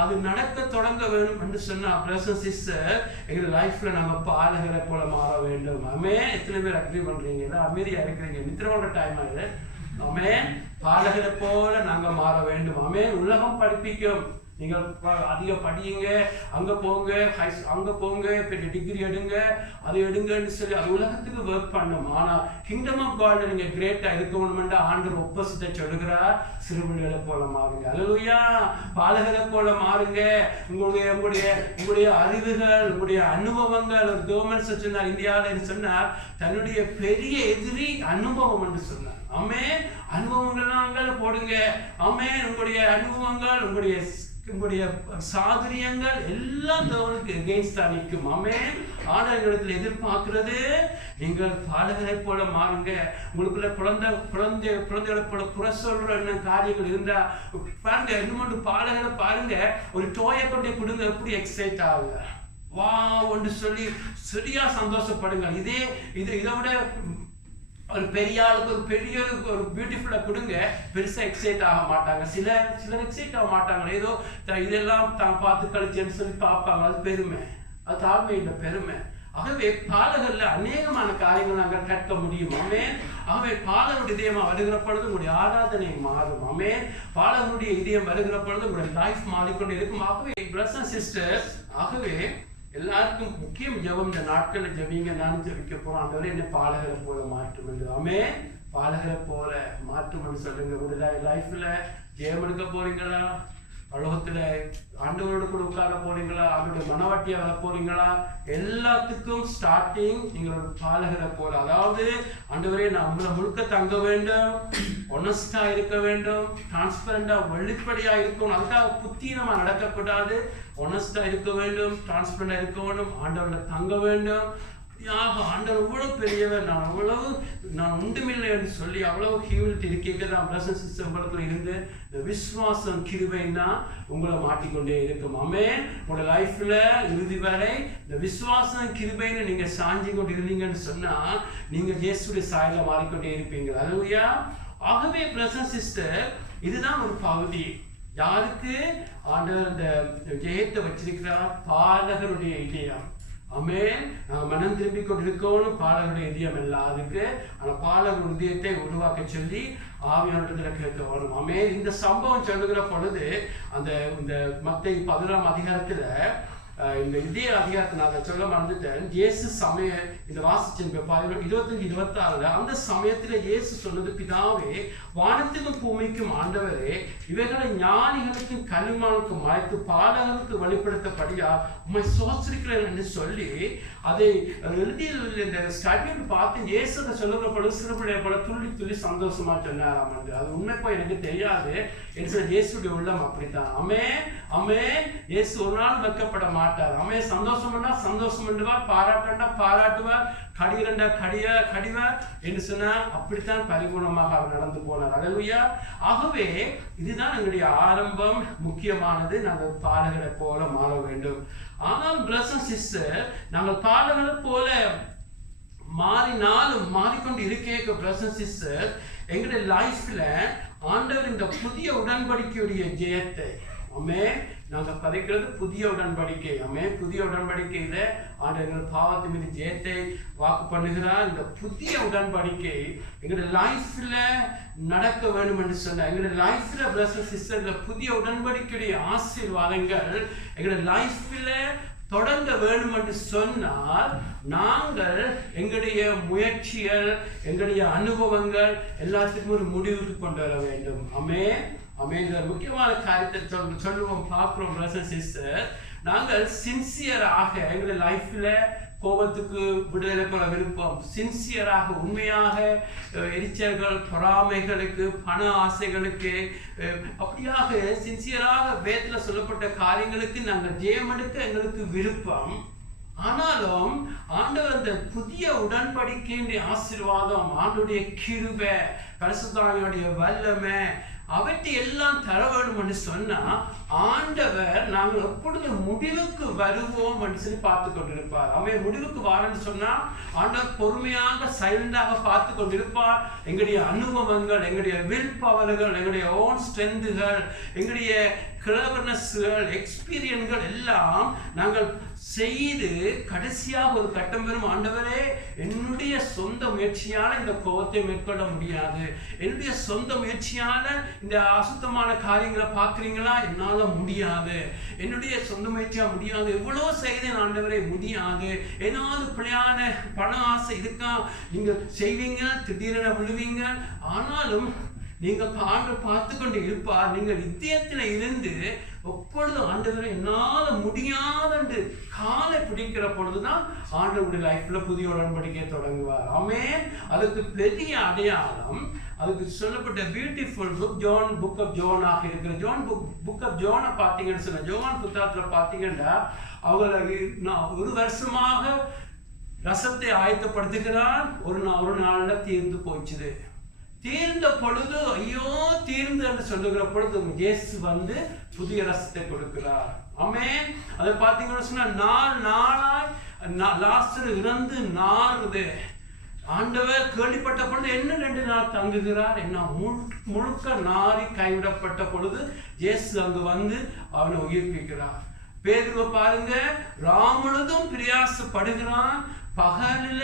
அது நடக்க தொடங்க வேண்டும் என்று சொன்னா பிரதர்ஸ் சிஸ்டர், எங்க லைஃப்ல நம்ம பாலகரை போல மாற வேண்டும். ஆமென். எத்தனை பேர் அக்ரி பண்றீங்க? அமைதியா இருக்கிறீங்க? நித்திரோட டைம் ஆகுது. ஆமென். பாலகரை போல நாங்க மாற வேண்டும். ஆமென். உலகம் படிப்பிக்கும், நீங்கள் அதிக படியுங்க, அங்க போங்க, அங்க போங்க, பெரிய டிகிரி எடுங்க, அதை எடுங்கன்னு சொல்லி அது உலகத்துக்கு ஒர்க் பண்ணும். ஆனா கிங்டம் ஆஃப் காட்ல நீங்க கிரேட்டா இருக்கணும்னு ஆண்டவர் ஆப்போசிட்டா சொல்லுகிறார், சிறுபிள்ளைகளை போல மாறுங்க. அல்லேலூயா. பாலகரை போல மாறுங்க. உங்களுடைய அறிவுகள், உங்களுடைய அனுபவங்கள். ஒரு கவர்மெண்ட் சொன்னார் இந்தியாவில் சொன்னார், தன்னுடைய பெரிய எதிரி அனுபவம் என்று சொன்னார். ஆமென். அனுபவங்கள் போடுங்க. ஆமென். உங்களுடைய அனுபவங்கள், உங்களுடைய சாதுரியங்கள் எல்லாம் தேவனுக்கு எகெயின்ஸ்டா நிற்கும். ஆமென். ஆண்டவரிடத்தில் எதிர்பார்க்கிறது, நீங்கள் பாலகரை போல மாறுங்க. உங்களுக்குள்ள குழந்தைகளை போல புற சொல்ற காரியங்கள் இருந்தா பாருங்க, இன்னும் பாலகரை பாருங்க, ஒரு டோயை கொண்டே கொடுங்க, எப்படி எக்ஸைட் ஆகுங்க, வா ஒன்று சொல்லி சரியா சந்தோஷப்படுங்க. இதை விட ஒரு பெரிய ஆளுக்கு ஒரு பியூட்டிஃபுல்லா கொடுங்க, பெருசா எக்ஸைட் ஆக மாட்டாங்க. சிலர் எக்ஸைட் ஆக மாட்டாங்க, ஏதோ இதெல்லாம் தான் பார்த்து கழிச்சேன்னு சொல்லி பார்ப்பாங்க. அது பெருமை, அது தாழ்மை இல்லை, பெருமை. ஆகவே பாலகர்ல அநேகமான காரியங்கள் நாங்கள் கற்க முடியும். ஆமென். ஆகவே பாலகருடைய இதயமா வருகிற பொழுது உங்களுடைய ஆராதனை மாறும். ஆமென். பாலகருடைய இதயம் வருகிற பொழுது உங்களுடைய லைஃப் மாறிக்கொண்டு இருக்கும். ஆகவே பிரதர்ஸ் அண்ட் சிஸ்டர்ஸ், ஆகவே எல்லாருக்கும் முக்கியம் ஜெபம். இந்த நாட்களில் ஜெபிங்க, நானும் ஜெபிக்க போறோம். ஆண்டவரே என்னை பாலகரை போல மாற்றும் என்று. ஆமென். பாலகரை போல மாற்றும் சொல்லுங்க. உங்களுடைய லைஃப்ல ஜெயம் எடுக்க போறீங்களா? உலகத்துல ஆண்டவரோடு கூட உட்கார போறீங்களா? அவருடைய மனவாட்டியா வர போறீங்களா? எல்லாத்துக்கும் ஸ்டார்டிங் நீங்கள் ஒரு பாலகரை போல, அதாவது ஆண்டவரே நான் உங்களை முழுக்க தங்க வேண்டும், ஒனஸ்டா இருக்க வேண்டும், டிரான்ஸ்பரண்டா வெளிப்படையா இருக்கணும். அதுக்காக புத்தீனமா நடக்கக்கூடாது. ஒனஸ்டா இருக்க வேண்டும், டிரான்ஸ்பரண்டா இருக்க வேண்டும், ஆண்டவர்ல தங்க வேண்டும். ஆண்டவர் எவ்வளவு பெரியவர், நான் ஒன்றுமில்லை என்று சொல்லி அவ்வளவு ஹியூமிலிட்டி இருக்கீங்க தான் பிரதர்ஸ் சிஸ்டர். உங்களுக்குள்ள இருந்து இந்த விசுவாசம் கிருபைன்னா உங்களை மாட்டிக்கொண்டே இருக்கும். ஆமென். உங்களோட லைஃப்ல இறுதி வரை இந்த விசுவாசம் கிருபைன்னு நீங்க சாஞ்சி கொண்டு இருந்தீங்கன்னு சொன்னா நீங்க இயேசுடைய சாயல மாறிக்கொண்டே இருப்பீங்க. அல்லேலூயா. ஆகவே பிரதர்ஸ் சிஸ்டர், இதுதான் ஒரு பகுதி. யாருக்கு ஆண்டவர் அந்த ஜெயத்தை வச்சிருக்கிறார்? பாலகருடைய இதயம். ஆமென். நாங்கள் மனம் திரும்பி கொண்டிருக்கணும். பாலகருடைய இதயம் எல்லாத்துக்கு அந்த பாலகருடைய இதயத்தை உருவாக்க சொல்லி ஆவியானவரிடத்துல கேட்க வேணும். ஆமென். இந்த சம்பவம் சொல்லுகிற பொழுது இந்த மத்தேயு 11ஆம் அதிகாரத்துல இந்த இதய அதிகாரத்தை நான் சொல்ல மறந்துட்டேன். இயேசு இந்த வாசிச்சின் 25-26 அந்த சமயத்துல இயேசு சொன்னது, பிதாவே வானத்துக்கும் பூமிக்கும் ஆண்டவரே, இவைகளை ஞானிகளுக்கும் கல்விமானுக்கும் மறைத்து பாலகருக்கு வெளிப்படுத்தபடியா உம்மை சோத்திருக்கிறேன் என்று சொல்லி அதை எழுதியில் இந்த ஸ்டடியை பார்த்து இயேசு சொல்லுகிற பொழுது சிறுபிள்ளைய போல துள்ளி சந்தோஷமா சொன்னாராம். அது உண்மைப்பா எனக்கு தெரியாது என்று இயேசுடைய உள்ளம் அப்படித்தான். ஆமென். ஆமென். இயேசு ஒரு நாள் வைக்கப்பட மாட்டார். மாட்டார். ஆமென். சந்தோஷம்னா சந்தோஷம் பண்ணுவார், பாராட்டா பாராட்டுவார், கடிகிறண்டா கடிவார் என்று சொன்னார். அப்படித்தான் பரிபூர்ணமாக அவர் நடந்து போனார். அல்லேலூயா. ஆகவே இதுதான் எங்களுடைய ஆரம்பம். முக்கியமானது நாங்கள் பாலகரை போல மாற வேண்டும். ஆனால் பிரதர்ஸ் அண்ட் சிஸ்டர், நாங்கள் பாலகரை போல மாறினாலும் மாறிக்கொண்டு இருக்கே பிரதர்ஸ் அண்ட் சிஸ்டர், எங்களுடைய லைஃப்ல ஆண்டவர் இந்த புதிய உடன்படிக்கையுடைய ஜெயத்தை நாங்க பதைக்கிறது புதிய உடன்படிக்கை. புதிய உடன்படிக்கையில ஆண்டவர் பாவத்தை மீது ஜெயத்தை வாக்கு பண்ணுகிறார். இந்த புதிய உடன்படிக்கை எங்களுடைய லைஃப்ல நடக்க வேண்டும் என்று சொன்ன எங்களுடைய லைஃப்ல பிரதர்ஸ் அண்ட் சிஸ்டர் புதிய உடன்படிக்கையுடைய ஆசீர்வாதங்கள் எங்களுடைய லைஃப்ல தொடங்க வேண்டும் என்று சொன்னால் நாங்கள் எங்களுடைய முயற்சிகள், எங்களுடைய அனுபவங்கள் எல்லாத்துக்கும் ஒரு முடிவுக்கு கொண்டு வர வேண்டும். முக்கியமான காரியத்தை சொல்லுவோம், பார்க்கிறோம் பிரதர்ஸ் அண்ட் சிஸ்டர். நாங்கள் சின்சியராக எங்களுடைய லைஃப்ல கோபத்துக்கு விடுதலை பெற விருப்பம், சின்சியராக உண்மையாக எரிச்சல்கள், பொறாமைகளுக்கு, பண ஆசைகளுக்கு, அப்படியாக சின்சியராக வேதத்தில் சொல்லப்பட்ட காரியங்களுக்கு நாங்கள் ஜெயமெடுக்க எங்களுக்கு விருப்பம். ஆனாலும் ஆண்டவர் அந்த புதிய உடன்படிக்கையுடைய ஆசீர்வாதம், ஆண்டவருடைய கிருபை, பரிசுத்தாவியுடைய வல்லமை அவற்றை எல்லாம் தர வேண்டும் என்று சொன்னா ஆண்டவர் நாங்கள் எப்பொழுது முடிவுக்கு வருவோம் என்று சொல்லி பார்த்து கொண்டிருப்பார். முடிவுக்கு வாரன்னு சொன்னா ஆண்டவர் பொறுமையாக சைலண்டாக பார்த்து கொண்டிருப்பார். எங்களுடைய அனுபவங்கள், எங்களுடைய வில் பவர்கள், எங்களுடைய ஓன் ஸ்ட்ரென்த்துகள், எங்களுடைய கிளவர்னஸ்கள், எக்ஸ்பீரியன்ஸ்கள் எல்லாம் நாங்கள் செய்து கடைசியாக ஒரு கட்டம் பெறும். ஆண்டவரே, என்னுடைய சொந்த முயற்சியால இந்த கோபத்தை மேற்கொள்ள முடியாது, என்னுடைய சொந்த முயற்சியால இந்த அசுத்தமான காரியங்களை பார்க்குறீங்களா, என்னால முடியாது, என்னுடைய சொந்த முயற்சியா முடியாது, எவ்வளோ செய்தேன் ஆண்டவரே முடியாது, ஏதாவது பிள்ளையான பண ஆசை இருக்கா, நீங்க செய்வீங்க, திடீரென விழுவீங்க, ஆனாலும் நீங்கள் ஆண்டவர் பார்த்து கொண்டு இருப்பார். நீங்கள் இதயத்தில் இருந்து எப்பொழுது ஆண்டவரை என்னால முடியாது என்று காலை பிடிக்கிற பொழுதுதான் ஆண்டவருடைய லைஃப்ல புதிய உடன்படிக்கை தொடங்குவார். ஆமென். அதுக்கு பெரிய அடையாளம், அதுக்கு சொல்லப்பட்ட பியூட்டிஃபுல் புக் ஆஃப் ஜோனாக இருக்கிற புக் ஆஃப் ஜோனை பார்த்தீங்கன்னு சொன்ன ஜோவான் புத்தகத்தில் பார்த்தீங்கன்னா அவங்க ஒரு வருஷமாக ரசத்தை ஆயத்தப்படுத்துகிறான். ஒரு நாள்ல தீர்ந்து போயிடுச்சுது. தீர்ந்த பொழுது ஐயோ தீர்ந்து என்று சொல்லுகிற பொழுது இயேசு வந்து புதிய ரசத்தை கொடுக்கிறார். ஆமென். அதை பார்த்தீங்கன்னு சொன்னா நாளாய் லாஸ்டர் இறந்து நாறுது. ஆண்டவர் கேள்விப்பட்ட பொழுது என்ன 2 நாள் தங்குகிறார், என்ன முழுக்க நாரி கைவிடப்பட்ட பொழுது இயேசு அங்கு வந்து அவனை உயிர்ப்பிக்கிறார். பேதுருவை பாருங்க, ராமுழுதும் பிரயாசப்படுகிறான், பகலில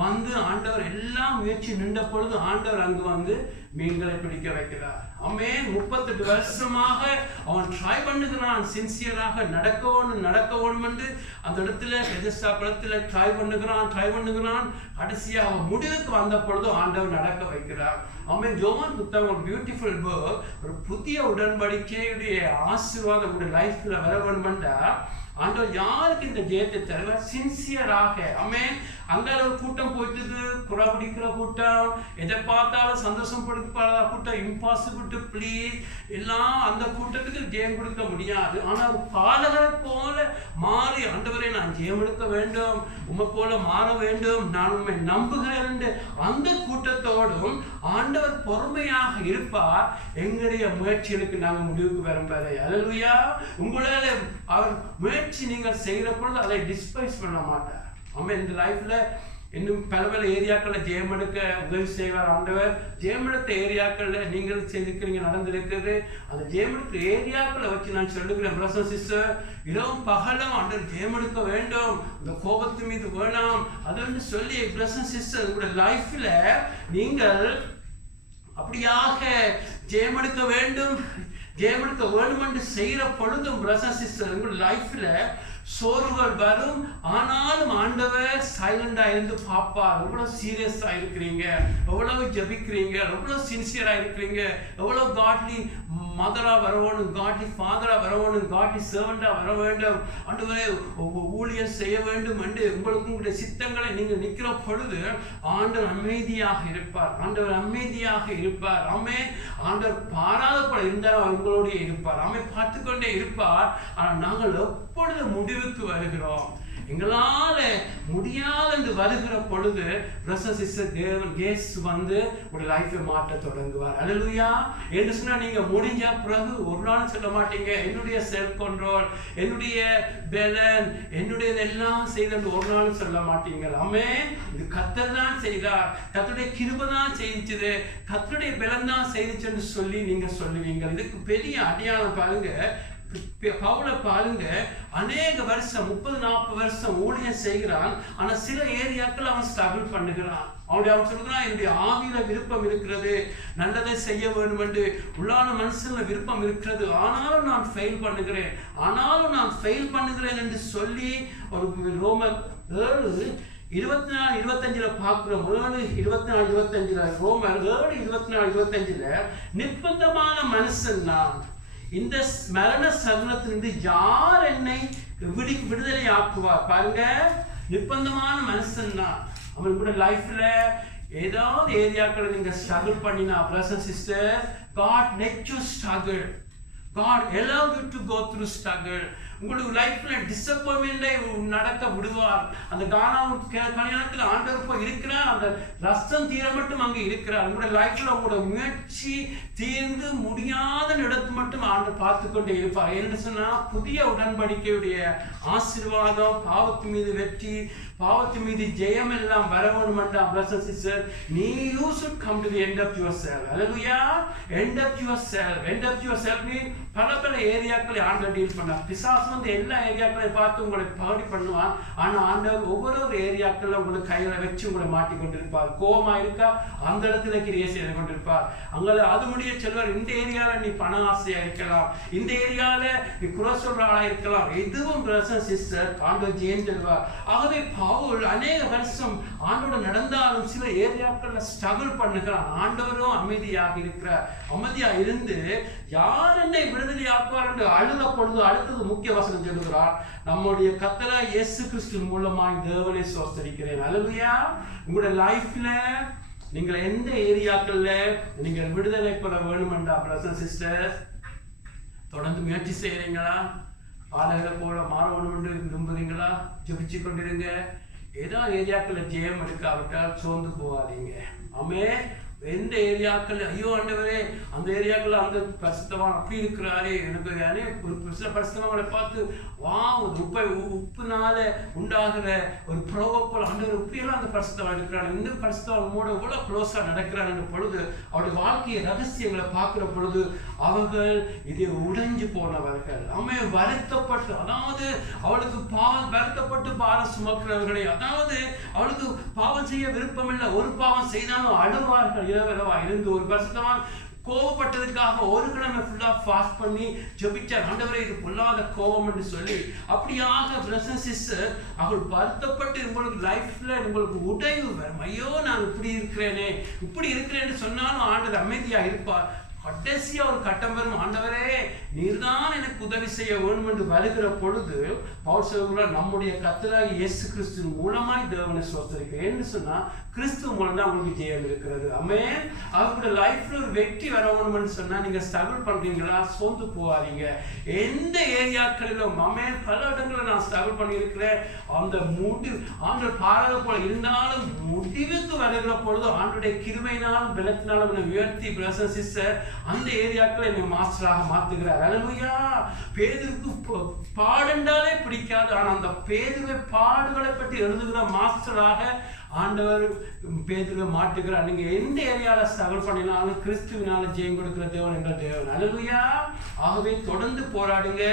வந்து ஆண்டவர் எல்லாம் முயற்சி நின்ற பொழுது ஆண்டவர் அங்கு வந்து மீன்களை பிடிக்க வைக்கிறார். ஆமென். 38 வருஷமாக அவன் ட்ரை பண்ணுகிறான், சின்சியராக நடக்கணும் என்று அந்த இடத்துல பெதெஸ்தா குளத்துல ட்ரை பண்ணுகிறான். கடைசியாக முடிவுக்கு வந்த பொழுது ஆண்டவர் நடக்க வைக்கிறார். ஆமென். ஜோவான் புத்தகம் ஒரு பியூட்டிஃபுல் புக். ஒரு புதிய உடன்படிக்கையுடைய ஆசீர்வாதம் லைஃப்ல வர வேண்டுமென்றா ஆண்டவர் யாருக்கு இந்த ஜெயத்தை தருவார்? சின்சியராக. ஆமென். அங்க ஒரு கூட்டம் போயிட்டு குறபிடிக்கிற கூட்டம், எதை பார்த்தாலும் சந்தோஷம் படுத்த கூட்டம், இம்பாசிபிள் டு ப்ளீஸ் எல்லாம் அந்த கூட்டத்துக்கு ஜெயம் கொடுக்க முடியாது. ஆனால் பாலகரை போல மாறி ஆண்டவரை நான் ஜெயம் எடுக்க வேண்டும், உண்மை போல மாற வேண்டும், நான் உண்மை நம்புகிறேன், அந்த கூட்டத்தோடும் ஆண்டவர் பொறுமையாக இருப்பார். எங்களுடைய முயற்சிகளுக்கு நாங்கள் முடிவுக்கு வரும் வரை. அல்லேலூயா. உங்களால அவர் முயற்சி நீங்கள் செய்கிற பொழுது அதை டிஸ்பைஸ் பண்ண மாட்டார். ஆமென். இந்த லைஃப்ல இன்னும் பல ஏரியாக்கள்ல ஜெயம் எடுக்க உதவி செய்வார் ஆண்டவர். ஜெயம் எடுத்த ஏரியாக்கள்ல நீங்கள் செய்திருக்கிறீங்க, நடந்திருக்கிறது. அந்த ஜெயம் எடுத்த ஏரியாக்களை வச்சு நான் சொல்லுகிறேன் பிரதர்ஸ் அண்ட் சிஸ்டர், இரவும் பகலும் ஆண்டவர் ஜெயம் எடுக்க வேண்டும், இந்த கோபத்து மீது வேணாம் அது சொல்லி பிரதர்ஸ் அண்ட் சிஸ்டர் உங்களுடைய லைஃப்ல நீங்கள் அப்படியாக ஜெயம் எடுக்க வேண்டும் என்று செய்யற பொழுதும் பிரதர்ஸ் அண்ட் சிஸ்டர் உங்களுடைய லைஃப்ல சோர்வுகள் வரும். ஆனாலும் ஆண்டவர் சைலண்டா இருந்து பார்ப்பார். எவ்வளவு சீரியஸா இருக்கிறீங்க, எவ்வளவு ஜபிக்கிறீங்க, எவ்வளவு சின்சியரா இருக்கிறீங்க, எவ்வளவு காட்லி மதரா வரவேணும், காட்லி ஃபாதரா வரவேணும், காட்லி சர்வெண்டா வர வேண்டும், ஆண்டவரே ஊழியர் செய்ய வேண்டும் என்று உங்களுக்கு உங்களுடைய சித்தங்களை நீங்கள் நிற்கிற பொழுது ஆண்டவர் அமைதியாக இருப்பார். ஆமே. ஆண்டவர் பாராத போல இருந்தால் உங்களுடைய இருப்பார். ஆமே. பார்த்து கொண்டே இருப்பார். ஆனால் நாங்கள் எப்பொழுது முடிவு முடிவுக்கு வருகிறோம். எங்களால முடியாது என்று வருகிற பொழுது தேவன் இயேசு வந்து ஒரு லைஃபை மாற்ற தொடங்குவார். அல்லேலூயா. என்று சொன்னா நீங்க முடிஞ்ச பிறகு ஒரு நாள் சொல்ல மாட்டீங்க என்னுடைய செல்ஃப் கண்ட்ரோல், என்னுடைய பேலன், என்னுடைய எல்லாம் செய்து ஒரு நாள் சொல்ல மாட்டீங்க. ஆமென். இது கர்த்தர் தான் செய்தார், கர்த்தருடைய கிருபை தான் செய்தது, கர்த்தருடைய பலன் தான் செய்துச்சுன்னு சொல்லி நீங்க சொல்லுவீங்க. இதுக்கு பெரிய அடையாளம் பாருங்க. பவுலை பாருங்க, அநேக வருஷம் 30-40 வருஷம் ஊழியம் செய்கிறான். ஆனா சில ஏரியாக்கள் அவன் ஸ்ட்ரகிள் பண்ணுகிறான். அவன் சொல்கிறான் என்னுடைய ஆவியில விருப்பம் இருக்கிறது, நல்லதை செய்ய வேண்டும் என்று உள்ளான மனசுல விருப்பம் இருக்கிறது, ஆனாலும் நான் ஃபெயில் பண்ணுகிறேன் என்று சொல்லி ஒரு ரோமர் 7:24-25 பார்க்கிறோம். 7:24-25 ரோமர் 7:24-25 நிர்பந்தமான மனுஷன் நான், இந்த மரண சரணத்திலிருந்து யார் என்னை விடுதலை ஆக்குவார்? பாருங்க, நிர்பந்தமான மனுஷன் தான். அவங்களோட லைஃப்ல ஏதாவது ஏரியாக்களை நீங்க ஸ்ட்ரகிள் பண்ணினா, brothers and sister, God let you struggle. God allow you to go through struggle. உங்களுக்கு லைஃப்ல டிசப்பாயின்மெண்டை நடக்க விடுவார். அந்த கல்யாணத்தில் ஆண்டவர் போய் இருக்கிறார், அந்த ரசம் தீர மட்டும் அங்கே இருக்கிறார். உங்களோட லைஃப்ல உங்களோட முயற்சி தீர்ந்து முடியாத இடத்து மட்டும் ஆண்டவர் பார்த்து கொண்டே இருப்பார். என்று சொன்னா புதிய உடன்படிக்கையுடைய ஆசீர்வாதம், பாவத்து மீது வெற்றி, பாவத்து மீது ஜெயம் எல்லாம் வர வேண்டும் என்றால் brothers and sister, you should come to the end of yourself. Hallelujah. End of yourself mean பல ஏரியாக்களை ஆண்டவர் டீல் பண்ணார். பிசாசு வந்து எல்லா ஏரியாக்களையும் பார்த்து உங்களை பகடி பண்ணுவான். ஆனா ஆண்டவர் ஒவ்வொரு ஏரியாக்கள்ல உங்களுக்கு கையில வச்சு உங்களை மாட்டிக்கொண்டிருப்பார். கோபமா இருக்கா, அந்த இடத்துல கிரியை செய்து கொண்டிருப்பார். அங்கே அது முடிய சொல்வார், இந்த ஏரியால நீ பண ஆசையா இருக்கலாம், இந்த ஏரியால நீ குறை சொல்ற ஆளா இருக்கலாம், எதுவும் பிரதர்ஸ் சிஸ்டர் ஆண்டவர் ஜெயம் சொல்வார். ஆகவே பவுல் அநேக வருஷம் ஆண்டோட நடந்தாலும் சில ஏரியாக்கள்ல ஸ்ட்ரகிள் பண்ணுகிறான். ஆண்டவரும் அமைதியாக இருக்கிறார். அமைதியா இருந்து யார் என்னை விடுதலை ஆக்குவார் என்று அழுத பொழுது அடுத்தது முக்கிய வசனம் சொல்லுகிறார், நம்முடைய கர்த்தராகிய இயேசு கிறிஸ்து மூலமாய் தேவனை ஸ்தோத்திரிக்கிறேன். அல்லேலூயா. உங்களுடைய லைஃப்ல நீங்கள் எந்த ஏரியாக்கள்ல நீங்கள் விடுதலை பெற வேண்டும் என்றா பிரதர்ஸ் சிஸ்டர் தொடர்ந்து முயற்சி செய்யறீங்களா? ஆளுகளை போல மாற வேண்டும் என்று விரும்புறீங்களா? ஜெபிச்சு கொண்டிருங்க. ஏதோ ஏரியாக்கள்ல ஜெயம் எடுக்காவிட்டால் சோர்ந்து போகாதீங்க. ஆமென். எந்த ஏரியாக்கள் ஐயோ ஆண்டவரே அந்த ஏரியாக்கள் அந்த பரிசுத்தவான் அப்படி இருக்கிறாரே, எனக்கு ஒரு சில பரிசுத்தவங்களை பார்த்து வா உப்புனால உண்டாகிற ஒரு புரோவப்போல் ஆண்டவர் உப்பியெல்லாம் அந்த பரிசுத்தவான் இருக்கிறான், இந்த பரிசுத்தவான் மூட எவ்வளவு க்ளோஸா நடக்கிறான் பொழுது அவருடைய வாழ்க்கையை ரகசியங்களை பார்க்கிற பொழுது அவர்கள் இதை உடைஞ்சு போனவர்கள். அவன் வருத்தப்பட்டு, அதாவது அவளுக்கு வருத்தப்பட்டு பாரம் சுமக்கிறவர்களை, அதாவது அவளுக்கு பாவம் செய்ய விருப்பம் இல்லை, ஒரு பாவம் செய்தாலும் அழுவார்கள். இரவா இருந்து ஒரு பரிசுத்தவான் கோபப்பட்டதுக்காக ஒரு கிழமை ஃபுல்லா ஃபாஸ்ட் பண்ணி ஜெபிச்சார். ஆண்டவரே இது பொல்லாத கோபம் என்று சொல்லி. அப்படியாக பிரதர்ஸ் சிஸ்டர் அவள் வருத்தப்பட்டு உங்களுக்கு லைஃப்ல உங்களுக்கு உடைவு வரும். ஐயோ நான் இப்படி இருக்கிறேன்னு சொன்னாலும் ஆண்டவர் அமைதியா இருப்பார். கடைசியா ஒரு கட்டம் வரும், ஆண்டவரே நீர்தான் எனக்கு உதவி செய்ய வேண்டும் என்று வருகிற பொழுது பவுல் சொல்கிறார், நம்முடைய கர்த்தராகிய இயேசு கிறிஸ்து மூலமாய் தேவனை ஸ்தோத்திரிக்கிறேன்னு சொன்னா கிறிஸ்து மூலம் தான் உங்களுக்கு ஜெயம் இருக்கிறது. ஆமென். அவருடைய லைஃப்ல ஒரு வெற்றி வர வேணும்னு சொன்னா நீங்க ஸ்ட்ரகிள் பண்றீங்களா? சோர்ந்து போகாதீங்க. எந்த ஏரியாக்களிலும் ஆமென் பல இடங்களில் நான் ஸ்ட்ரகிள் பண்ணியிருக்கிறேன். அந்த ஆண்டவர் பாராத போல இருந்தாலும் முடிவுக்கு வருகிற பொழுது ஆண்டுடைய கிருபையினாலும் பலத்தினாலும் என்னை உயர்த்தி பிரதர்ஸ் சிஸ்டர் அந்த ஏரியாக்களை என்னை மாஸ்டராக மாத்துகிறார். அல்லேலூயா. பேதுருக்கு பாடண்டாலே பிடிக்காது, ஆனா அந்த பேதுருவை பாடுகளை பற்றி எழுதுகிற மாஸ்டராக ஆண்டவர் பேதுருவை மாட்டுகிறார். நீங்க எந்த ஏரியால ஸ்ட்ரகிள் பண்ணினாலும் கிறிஸ்துவினால ஜெயம் கொடுக்கிற தேவன் எங்கள் தேவன். அல்லேலூயா. ஆகவே தொடர்ந்து போராடுங்க.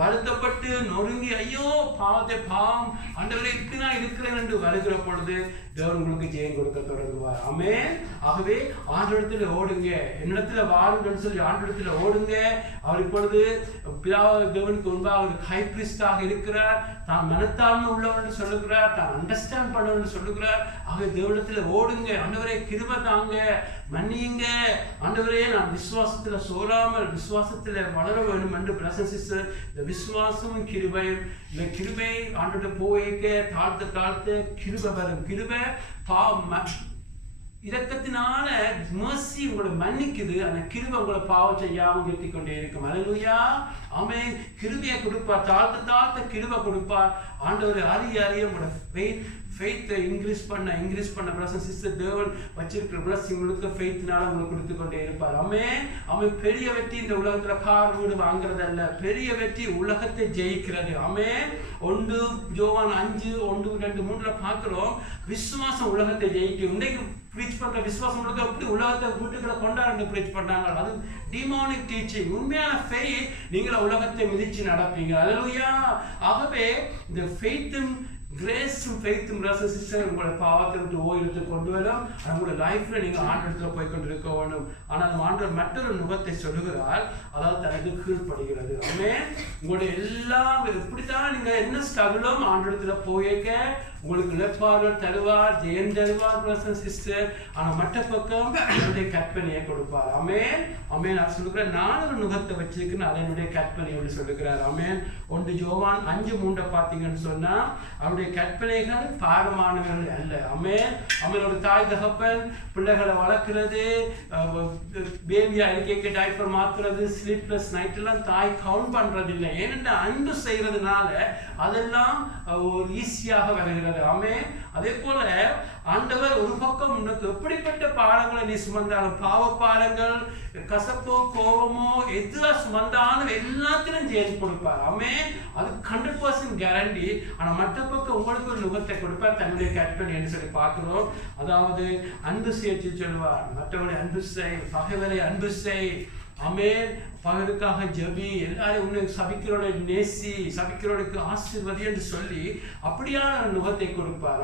வருத்தப்பட்டு நொறுங்கி ஐயோ பாவம் ஆண்டவரே இப்படி நான் இருக்கிறேன் என்று வருகிற பொழுது தேவன் உங்களுக்கு ஜெயம் கொடுக்க தொடங்குவார். ஆமென். ஆகவே ஆண்டவரிடத்துல ஓடுங்க, என்னிடத்துல வாருங்கன்னு சொல்லி ஆண்டவரிடத்துல ஓடுங்க. அவர் இப்பொழுது பிதாவாகிய தேவனுக்கு முன்பாக ஒரு ஹை பிரிஸ்டாக இருக்கிறார். தான் மனத்தாழ்மை உள்ளவர் என்று சொல்லுகிறார், தான் அண்டர்ஸ்டாண்ட் பண்ணவர் என்று சொல்லுகிறார். ஆகவே தேவனிடத்துல ஓடுங்க. ஆண்டவரே கிருபை தாங்க, மன்னியுங்க. ஆண்டவரே நான் விசுவாசத்துல சோராமல் விசுவாசத்துல வளர வேண்டும் என்று பிரதர்ஸ் சிஸ்டர் இந்த விசுவாசமும் கிருபையும், இந்த கிருபை ஆண்டவர்கிட்ட போய்க்க தாழ்த்த கிருபை வரும். கிருபை இரக்கத்தினால mercy உங்களை மன்னிக்குது. அந்த கிருபை உங்களை பாவம் செய்யாம கட்டி கொண்டே இருக்கும். அல்லேலூயா. ஆமென். கிருபையை கொடுப்பார். தாழ்த்த கிருபை கொடுப்பார். ஆண்டவர் அறிய உங்களோட ஃபெய்த்தை இன்க்ரீஸ் பண்ண பிரசன் சிஸ்டர் தேவன் வச்சிருக்கிற பிளஸிங் உங்களுக்கு ஃபெய்த்னால உங்களுக்கு கொடுத்து கொண்டே இருப்பார். அவன் பெரிய வெற்றி இந்த உலகத்துல கார் வீடு வாங்குறதல்ல, பெரிய வெற்றி உலகத்தை ஜெயிக்கிறது. 1 யோவான் 5:1-2-3 பார்க்கிறோம். விசுவாசம் உலகத்தை ஜெயிக்கும். இன்னைக்கு ப்ரீச் பண்ற விசுவாசம் உங்களுக்கு எப்படி உலகத்தை வீட்டுக்குள்ள கொண்டாடு ப்ரீச் பண்றாங்க. அது டிமானிக் டீச்சிங். உண்மையான ஃபெய்த் நீங்கள உலகத்தை மிதிச்சு நடப்பீங்க. அல்லேலூயா. ஆகவே இந்த ஃபெய்த்தும் கிரேஸும் ஃபெய்த்தும் பிரதர் சிஸ்டர் உங்களை பாவத்தை விட்டு ஓய்வு கொண்டு வரும். உங்களோட லைஃப்ல நீங்க ஆண்டவரத்துல போய் கொண்டிருக்க வேண்டும். ஆனால் ஆண்டவர் மற்றொரு நுகத்தை சொல்லுகிறார், அதாவது தனக்கு கீழ்ப்படுகிறது. உங்களுடைய எல்லாம் எப்படித்தான் நீங்க என்ன ஸ்ட்ரகிளும் ஆண்டவரத்துல போயிருக்க உங்களுக்கு லெப்பாளர் தருவார், ஜெயம் தருவார் பிரதர் சிஸ்டர். ஆனா மற்ற பக்கம் என்னுடைய கற்பனையை கொடுப்பார். ஆமென். நான் சொல்லுகிறேன், நான் ஒரு நுகத்தை வச்சிருக்கேன், அதை என்னுடைய கற்பனை சொல்லுகிறார். 1 யோவான் 5:3 பார்த்தீங்கன்னு சொன்னா அவருடைய கற்பனைகள் பாரமானவர்கள் அல்ல. அவனோட தாய் தகப்பன் பிள்ளைகளை வளர்க்கிறது, பேபியா இருக்க டைப்பர் மாத்துறது, ஸ்லீப்லெஸ் நைட் எல்லாம் தாய் கவுண்ட் பண்றது இல்லை. ஏனென்றால் அன்பு செய்யறதுனால அதெல்லாம் ஒரு ஈஸியாக வருகிறது. அதே போல ஆண்டவர் ஒரு பக்கம் உனக்கு எப்படிப்பட்ட பாரங்களை நீ சுமந்தாலும், பாவ பாரங்கள், கசப்போ கோபமோ எதுவா சுமந்தாலும் எல்லாத்திலும் ஜெயம் கொடுப்பார். அது 100% கேரண்டி. ஆனா மற்ற பக்கம் உங்களுக்கு ஒரு நுகத்தை கொடுப்பார், தன்னுடைய கற்பனை என்று சொல்லி பார்க்கிறோம். அதாவது அன்பு செய்ய சொல்வார், மற்றவரை அன்பு செய், பகைவரை அன்பு செய். பகலுக்காக ஜெபி, எல்லாரும் உன்னை சபிக்கிறோட நேசி, சபிக்கிறோடுக்கு ஆசீர்வதி என்று சொல்லி அப்படியான நுகத்தை கொடுப்பார்.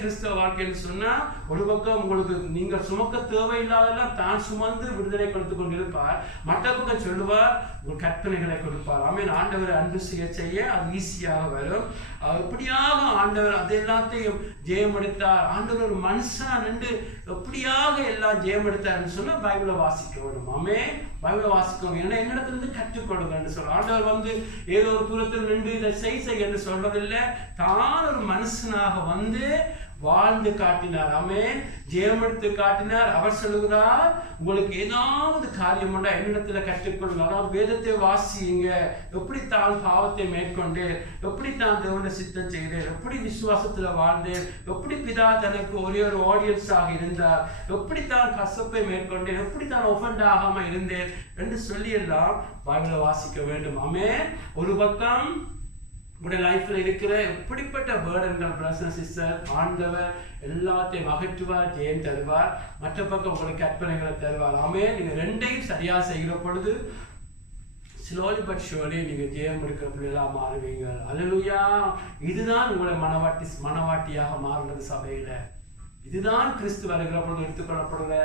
கிறிஸ்தவ வாழ்க்கைன்னு சொன்னா ஒரு பக்கம் உங்களுக்கு நீங்க சுமக்க தேவையில்லாதெல்லாம் தான் சுமந்து விடுதலை கொடுத்து கொண்டிருப்பார். மற்ற பக்கம் சொல்லுவார், உங்கள் கற்பனைகளை கொடுப்பார். ஆண்டவரை அன்பு செய்ய அது ஈஸியாக வரும். எப்படியாக ஆண்டவர் அது எல்லாத்தையும் ஜெயம் எடுத்தார். ஆண்டவர் ஒரு மனுஷனா நின்று எப்படியாக எல்லாம் ஜெயம் எடுத்தார்னு சொன்னா பைபிளை வாசிக்க வேணும். பைபிளை வாசிக்கணும். ஏன்னா என்னிடத்துல கற்றுக்கொடுங்க சொல்ல. ஆண்டவர் ஏதோ ஒரு தூரத்தில் நின்று இதை செய் என்று சொல்றதில்லை. தான் ஒரு மனுஷனாக வாழ்ந்து காட்டினார். ஜெயம் எடுத்து காட்டினார். அவர் சொல்லுகிறார், உங்களுக்கு ஏதாவது காரியம் உண்டா என்னிடத்துல கற்றுக்கொள்ளுங்க. அதாவது வேதத்தை வாசியுங்க. எப்படித்தான் பாவத்தை மேற்கொண்டு, எப்படித்தான் தேவனை சித்தம் செய்தேன், எப்படி விசுவாசத்துல வாழ்ந்தேன், எப்படி பிதா தனக்கு ஒரே ஒரு ஆடியன்ஸாக இருந்தார், எப்படித்தான் கசப்பை மேற்கொண்டேன், எப்படித்தான் ஒஃபெண்ட் ஆகாம இருந்தேன் என்று சொல்லி எல்லாம் பைபிளை வாசிக்க வேண்டும். ஒரு பக்கம் உங்களுடைய லைஃப்ல இருக்கிற எப்படிப்பட்ட பேர்டன்கள் பிரதர் சிஸ்டர் ஆண்டவர் எல்லாத்தையும் அகற்றுவார், ஜெயம் தருவார். மற்ற பக்கம் உங்களுக்கு கற்பனைகளை தருவார். நீங்க ரெண்டையும் சரியா செய்கிற பொழுது ஸ்லோலி பட் ஷோலி நீங்க ஜெயம் எடுக்கிறப்படியெல்லாம் மாறுவீங்க. அல்லேலூயா. இதுதான் உங்களை மனவாட்டியாக மாறுறது சபையில. இதுதான் கிறிஸ்து வருகிற பொழுது எடுத்துக்கொள்ளப்படுகிற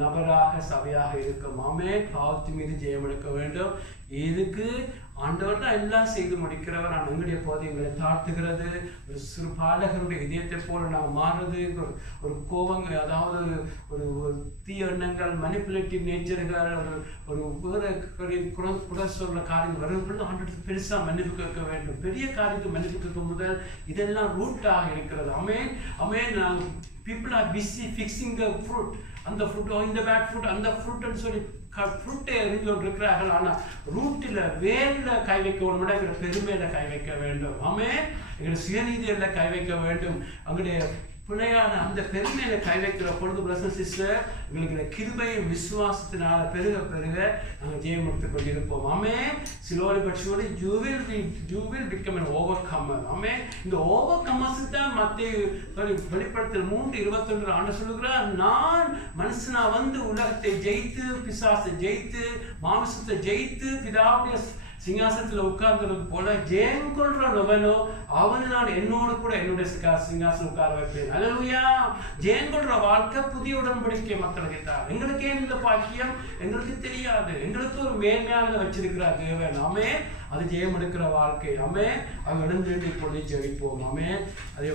நபராக சபையாக இருக்கும். பாவத்து மீது ஜெயம் எடுக்க வேண்டும். இதுக்கு ஆண்டவர் தான் எல்லாம் செய்து முடிக்கிறவர். நான் எங்களுடைய போது எங்களை தாழ்த்துகிறது, ஒரு சிறு பாலகருடைய இதயத்தை போல நாம் மாறுறது, ஒரு கோபங்கள், அதாவது ஒரு தீய எண்ணங்கள், மனிப்புலேட்டிவ் நேச்சர்கள், ஒரு வேறு குறை சொல்ற காரியங்கள் வரும் பொழுது ஆண்டவருக்கு பெருசாக மன்னிப்பு கேட்க வேண்டும். பெரிய காரியத்துக்கு மன்னிப்பு கேட்க முதல் இதெல்லாம் ரூட்டாக இருக்கிறது. நான் people are busy fixing the fruit, அந்த fruit, இந்த bad fruit, அந்த fruit ன்னு சொல்லி ஃப்ரூட்டை எரிஞ்சு இருக்கிறார்கள். ஆனா ரூட்டில் வேர்ல கை வைக்க வேணும், எங்களை பெருமையில கை வைக்க வேண்டும். எங்களை சுயநீதியில கை வைக்க வேண்டும். அவங்களுடைய பிள்ளையான அந்த பெருமையில கை வைக்கிற பொழுது பிரதர் சிஸ்டர் எங்களுக்கு கிருபையும் விசுவாசத்தினால பெருக நாங்கள் ஜெயம் எடுத்துக் கொண்டிருப்போம். Slowly but surely you will become an overcomer. இந்த ஓவர்கமர்ஸ் தான் வெளிப்படுத்தல் 3:21 ஆண்டவர் சொல்லுகிறார், நான் மனுஷனா உலகத்தை ஜெயித்து, பிசாசை ஜெயித்து, மாமிசத்தை ஜெயித்து, பிதாவுடைய சிங்காசனத்தில் உட்கார்ந்தது போல ஜெயம் கொள்றவனோ அவனு நான் என்னோடு கூட என்னுடைய சிங்காசனம் உட்கார வைப்பேன். அல்லேலூயா. ஜெயம் கொள்ற வாழ்க்கை புதிய உடன்படிக்கை மக்களுக்கு தான். எங்களுக்கு ஏன் இந்த பாக்கியம் எங்களுக்கு தெரியாது. எங்களுக்கு ஒரு மேன்மையாக வச்சிருக்கிறார் தேவன். அது ஜெயம் எடுக்கிற வாழ்க்கை. அவன் எழுந்து இப்பொழுது ஜெயிப்போம். அதே